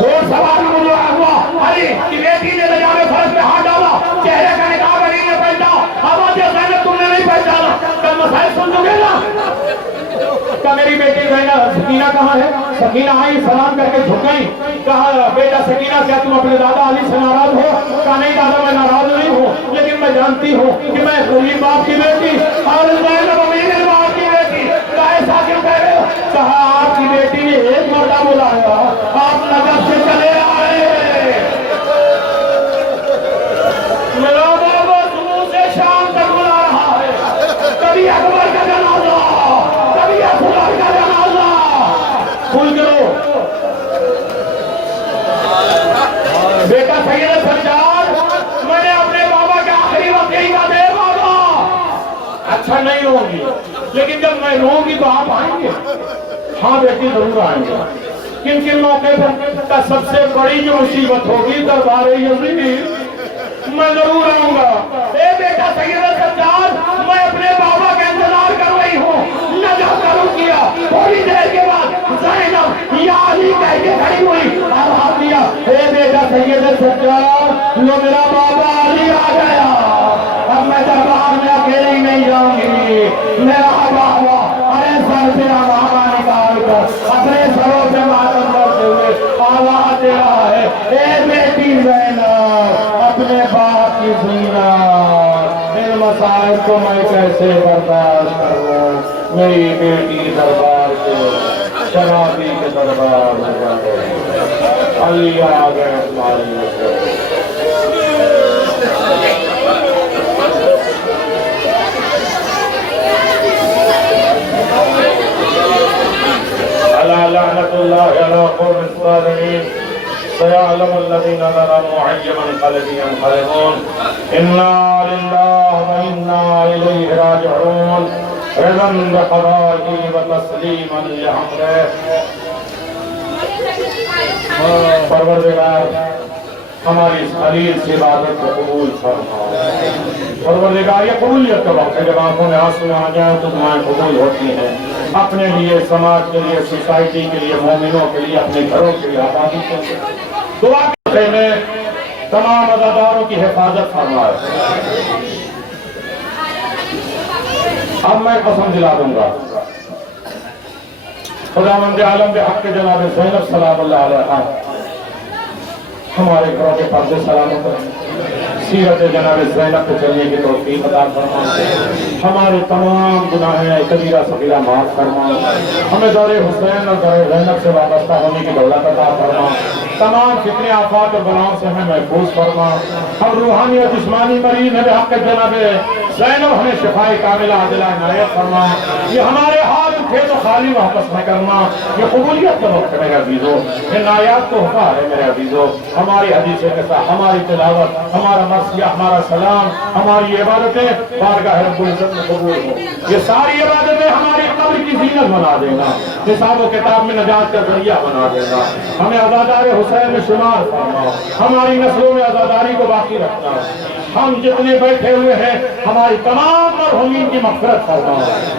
دو سوال مجھے ہوا علی کی بیٹی نے نجام فرض پہ ہاتھ ڈالا چہرے کا نقاب علی نے پہنچا آواز زینب تم نے نہیں پہنچانا کل مسائل سن چکے نا کہ میری بیٹی زینب سکینہ کہاں ہے سکینہ آئی سلام کر کے جھک گئی کہا بیٹا سکینہ کیا تم اپنے دادا علی سے ناراض ہو کہا نہیں دادا میں ناراض نہیں ہوں لیکن میں جانتی ہوں کہ میں غریب باپ کی بیٹی اور زینب امیر باپ کی بیٹی کہا ایسا کیوں کہہ رہے ہو کہا آپ کی بیٹی نے ایک مرتبہ بلایا آپ نجف سے چلے آئے میرا بابا صبح سے شام تک بلا رہا ہے کبھی اکبر کا جنازہ کبھی اکبر کا جنازہ بھول کرو بیٹا سید سجاد میں نے اپنے بابا کے آخری وقت یہی بات ہے بابا اچھا نہیں ہوگی لیکن جب میں رہوں گی تو آپ آئیں گے ہاں بیٹی ضرور آئیں گے کن کن موقع پر سب سے بڑی جو مصیبت ہوگی دربار یزید میں ضرور آؤں گا اے بیٹا سید سجاد میں اپنے بابا کا انتظار کر رہی ہوں نجف کا رکیا تھوڑی دیر کے بعد زینب یا علی کہہ کے کھڑی ہوئی اور ہاتھ دیا اے بیٹا سید سجاد لو میرا بابا علی آ گیا اب میں دربار میں اکیلے ہی نہیں جاؤں گی میرا بابا ارے سر سے بابا نکال کر اپنے سروں سے ماتم کرتے ہوئے آواز دے رہا ہے اے بیٹی زینب اپنے باپ کی زینت ان مسائل کو میں کیسے برداشت کروں میری بیٹی دربار سے شرابی کے دربار میں جاتے علی آ گئے ہماری لعنت اللہ علی قوم الظالمین سيعلم الذين ظلموا أي منقلب ينقلبون إنا لله وإنا إليه راجعون رضا بقضائه وتسليما لأمره پروردگار ہماری اس خلیل سے عبادت کو قبول فرما پروردگار یہ قبولیت کا وقت ہے جب آنکھوں میں آنسو آ جائیں تو دعائیں قبول ہوتی ہیں اپنے لیے سماج کے لیے سوسائٹی کے لیے مومنوں کے لیے اپنے گھروں کے لیے آبادی کے لیے دعا کرتے ہیں تمام عزاداروں کی حفاظت فرمائے اب میں قسم دلا دوں گا خداوند عالم بحق جناب زینب سلام اللہ علیہ ہمارے گھروں کے پردے سلامت رہیں سیرت جناب زینب کو چلنے کی توفیق عطا فرما ہمارے تمام گناہیں کبیرہ صغیرہ معاف فرما ہمیں دور حسین اور دور زینب سے وابستہ ہونے کی دولت عطا فرما تمام فتنے آفات اور بلاؤں سے ہمیں محفوظ فرما ہم روحانی اور جسمانی مریض ہیں بحق جناب زینب ہمیں شفاء کاملہ عاجلہ عنایت فرما یہ ہمارے ہاتھ اٹھے تو خالی واپس نہ کرنا، یہ قبولیت کا وقت ہے میرے عزیزو، یہ نایاب تحفہ ہے میرے عزیزو۔ ہماری حدیث کے ساتھ ہماری تلاوت، ہمارا مرثیہ، ہمارا سلام، ہماری عبادتیں بارگاہ رب العزت میں قبول ہو۔ یہ ساری عبادتیں ہماری قبر کی زینت بنا دینا، حساب و کتاب میں نجات کا ذریعہ بنا دینا۔ ہمیں عزادار حسین میں شمار فرما، ہماری نسلوں میں عزاداری کو باقی رکھنا۔ ہم جتنے بیٹھے ہوئے ہیں ہماری تمام مرحومین کی مغفرت فرما۔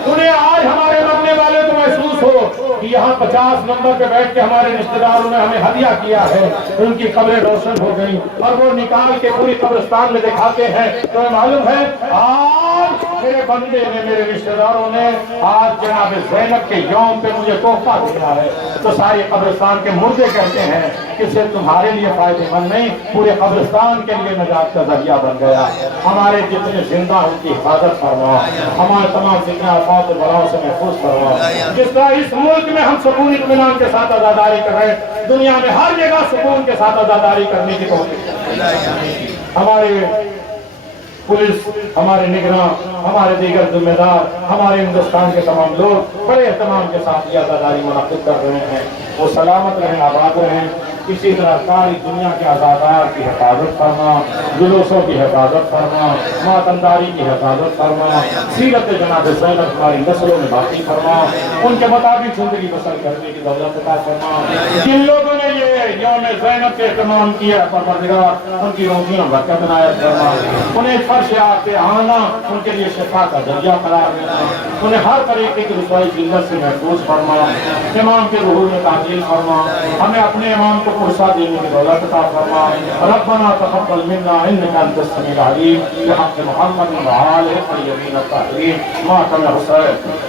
انہیں آج ہمارے مرنے والے کو محسوس ہو کہ یہاں 50 نمبر پہ بیٹھ کے ہمارے رشتہ داروں نے ہمیں ہدیہ کیا ہے، ان کی قبریں روشن ہو گئیں، اور وہ نکال کے پوری قبرستان میں دکھاتے ہیں تو معلوم ہے آج میرے بندے نے، میرے رشتہ داروں نے آج جناب زینب کے یوم پہ مجھے تحفہ دیا ہے۔ تو ساری قبرستان کے مردے کہتے ہیں کہ صرف تمہارے لیے فائدہ مند نہیں، پورے قبرستان کے لیے نجات کا ذریعہ بن گیا۔ ہمارے جتنے زندہ ان کی حفاظت فرما، ہمارے تمام ذکر آفات و بلاؤں سے محفوظ فرما۔ جس طرح اس ملک میں ہم سکون اطمینان کے ساتھ عزاداری کر رہے ہیں، دنیا میں ہر جگہ سکون کے ساتھ عزاداری کرنے کی توفیق دے۔ ہمارے پولیس، ہمارے نگراں، ہمارے دیگر ذمہ دار، ہمارے ہندوستان کے تمام لوگ بڑے اہتمام کے ساتھ یہ عزاداری منعقد کر رہے ہیں۔ وہ سلامت رہیں، آباد رہیں۔ اسی طرح ساری دنیا کے عزادار کی حفاظت فرما، جلوسوں کی حفاظت فرما، ماتمداری کی حفاظت فرما، سیرت جناب زینب ہماری نسلوں میں باقی فرما، ان کے مطابق زندگی بسر کرنے کی دولت عطا فرما۔ جن لوگوں نے یہ یوم زینب کے اہتمام کیا پروردگار ان کی روزیوں برکت عنایت فرما، انہیں فرش آپ پہ آنا ان کے لیے شفا کا ذریعہ قرار دینا، انہیں ہر طریقے کی رسوائی ذلت سے محفوظ فرما، امام کے ظہور میں تعجیل فرما، ہمیں اپنے امام کو فرصہ دینے کی دولت عطا فرما۔ ربنا تقبل منا انك انت السميع العليم، بحق محمد وآله الطيبين الطاهرين، ماتم حسین۔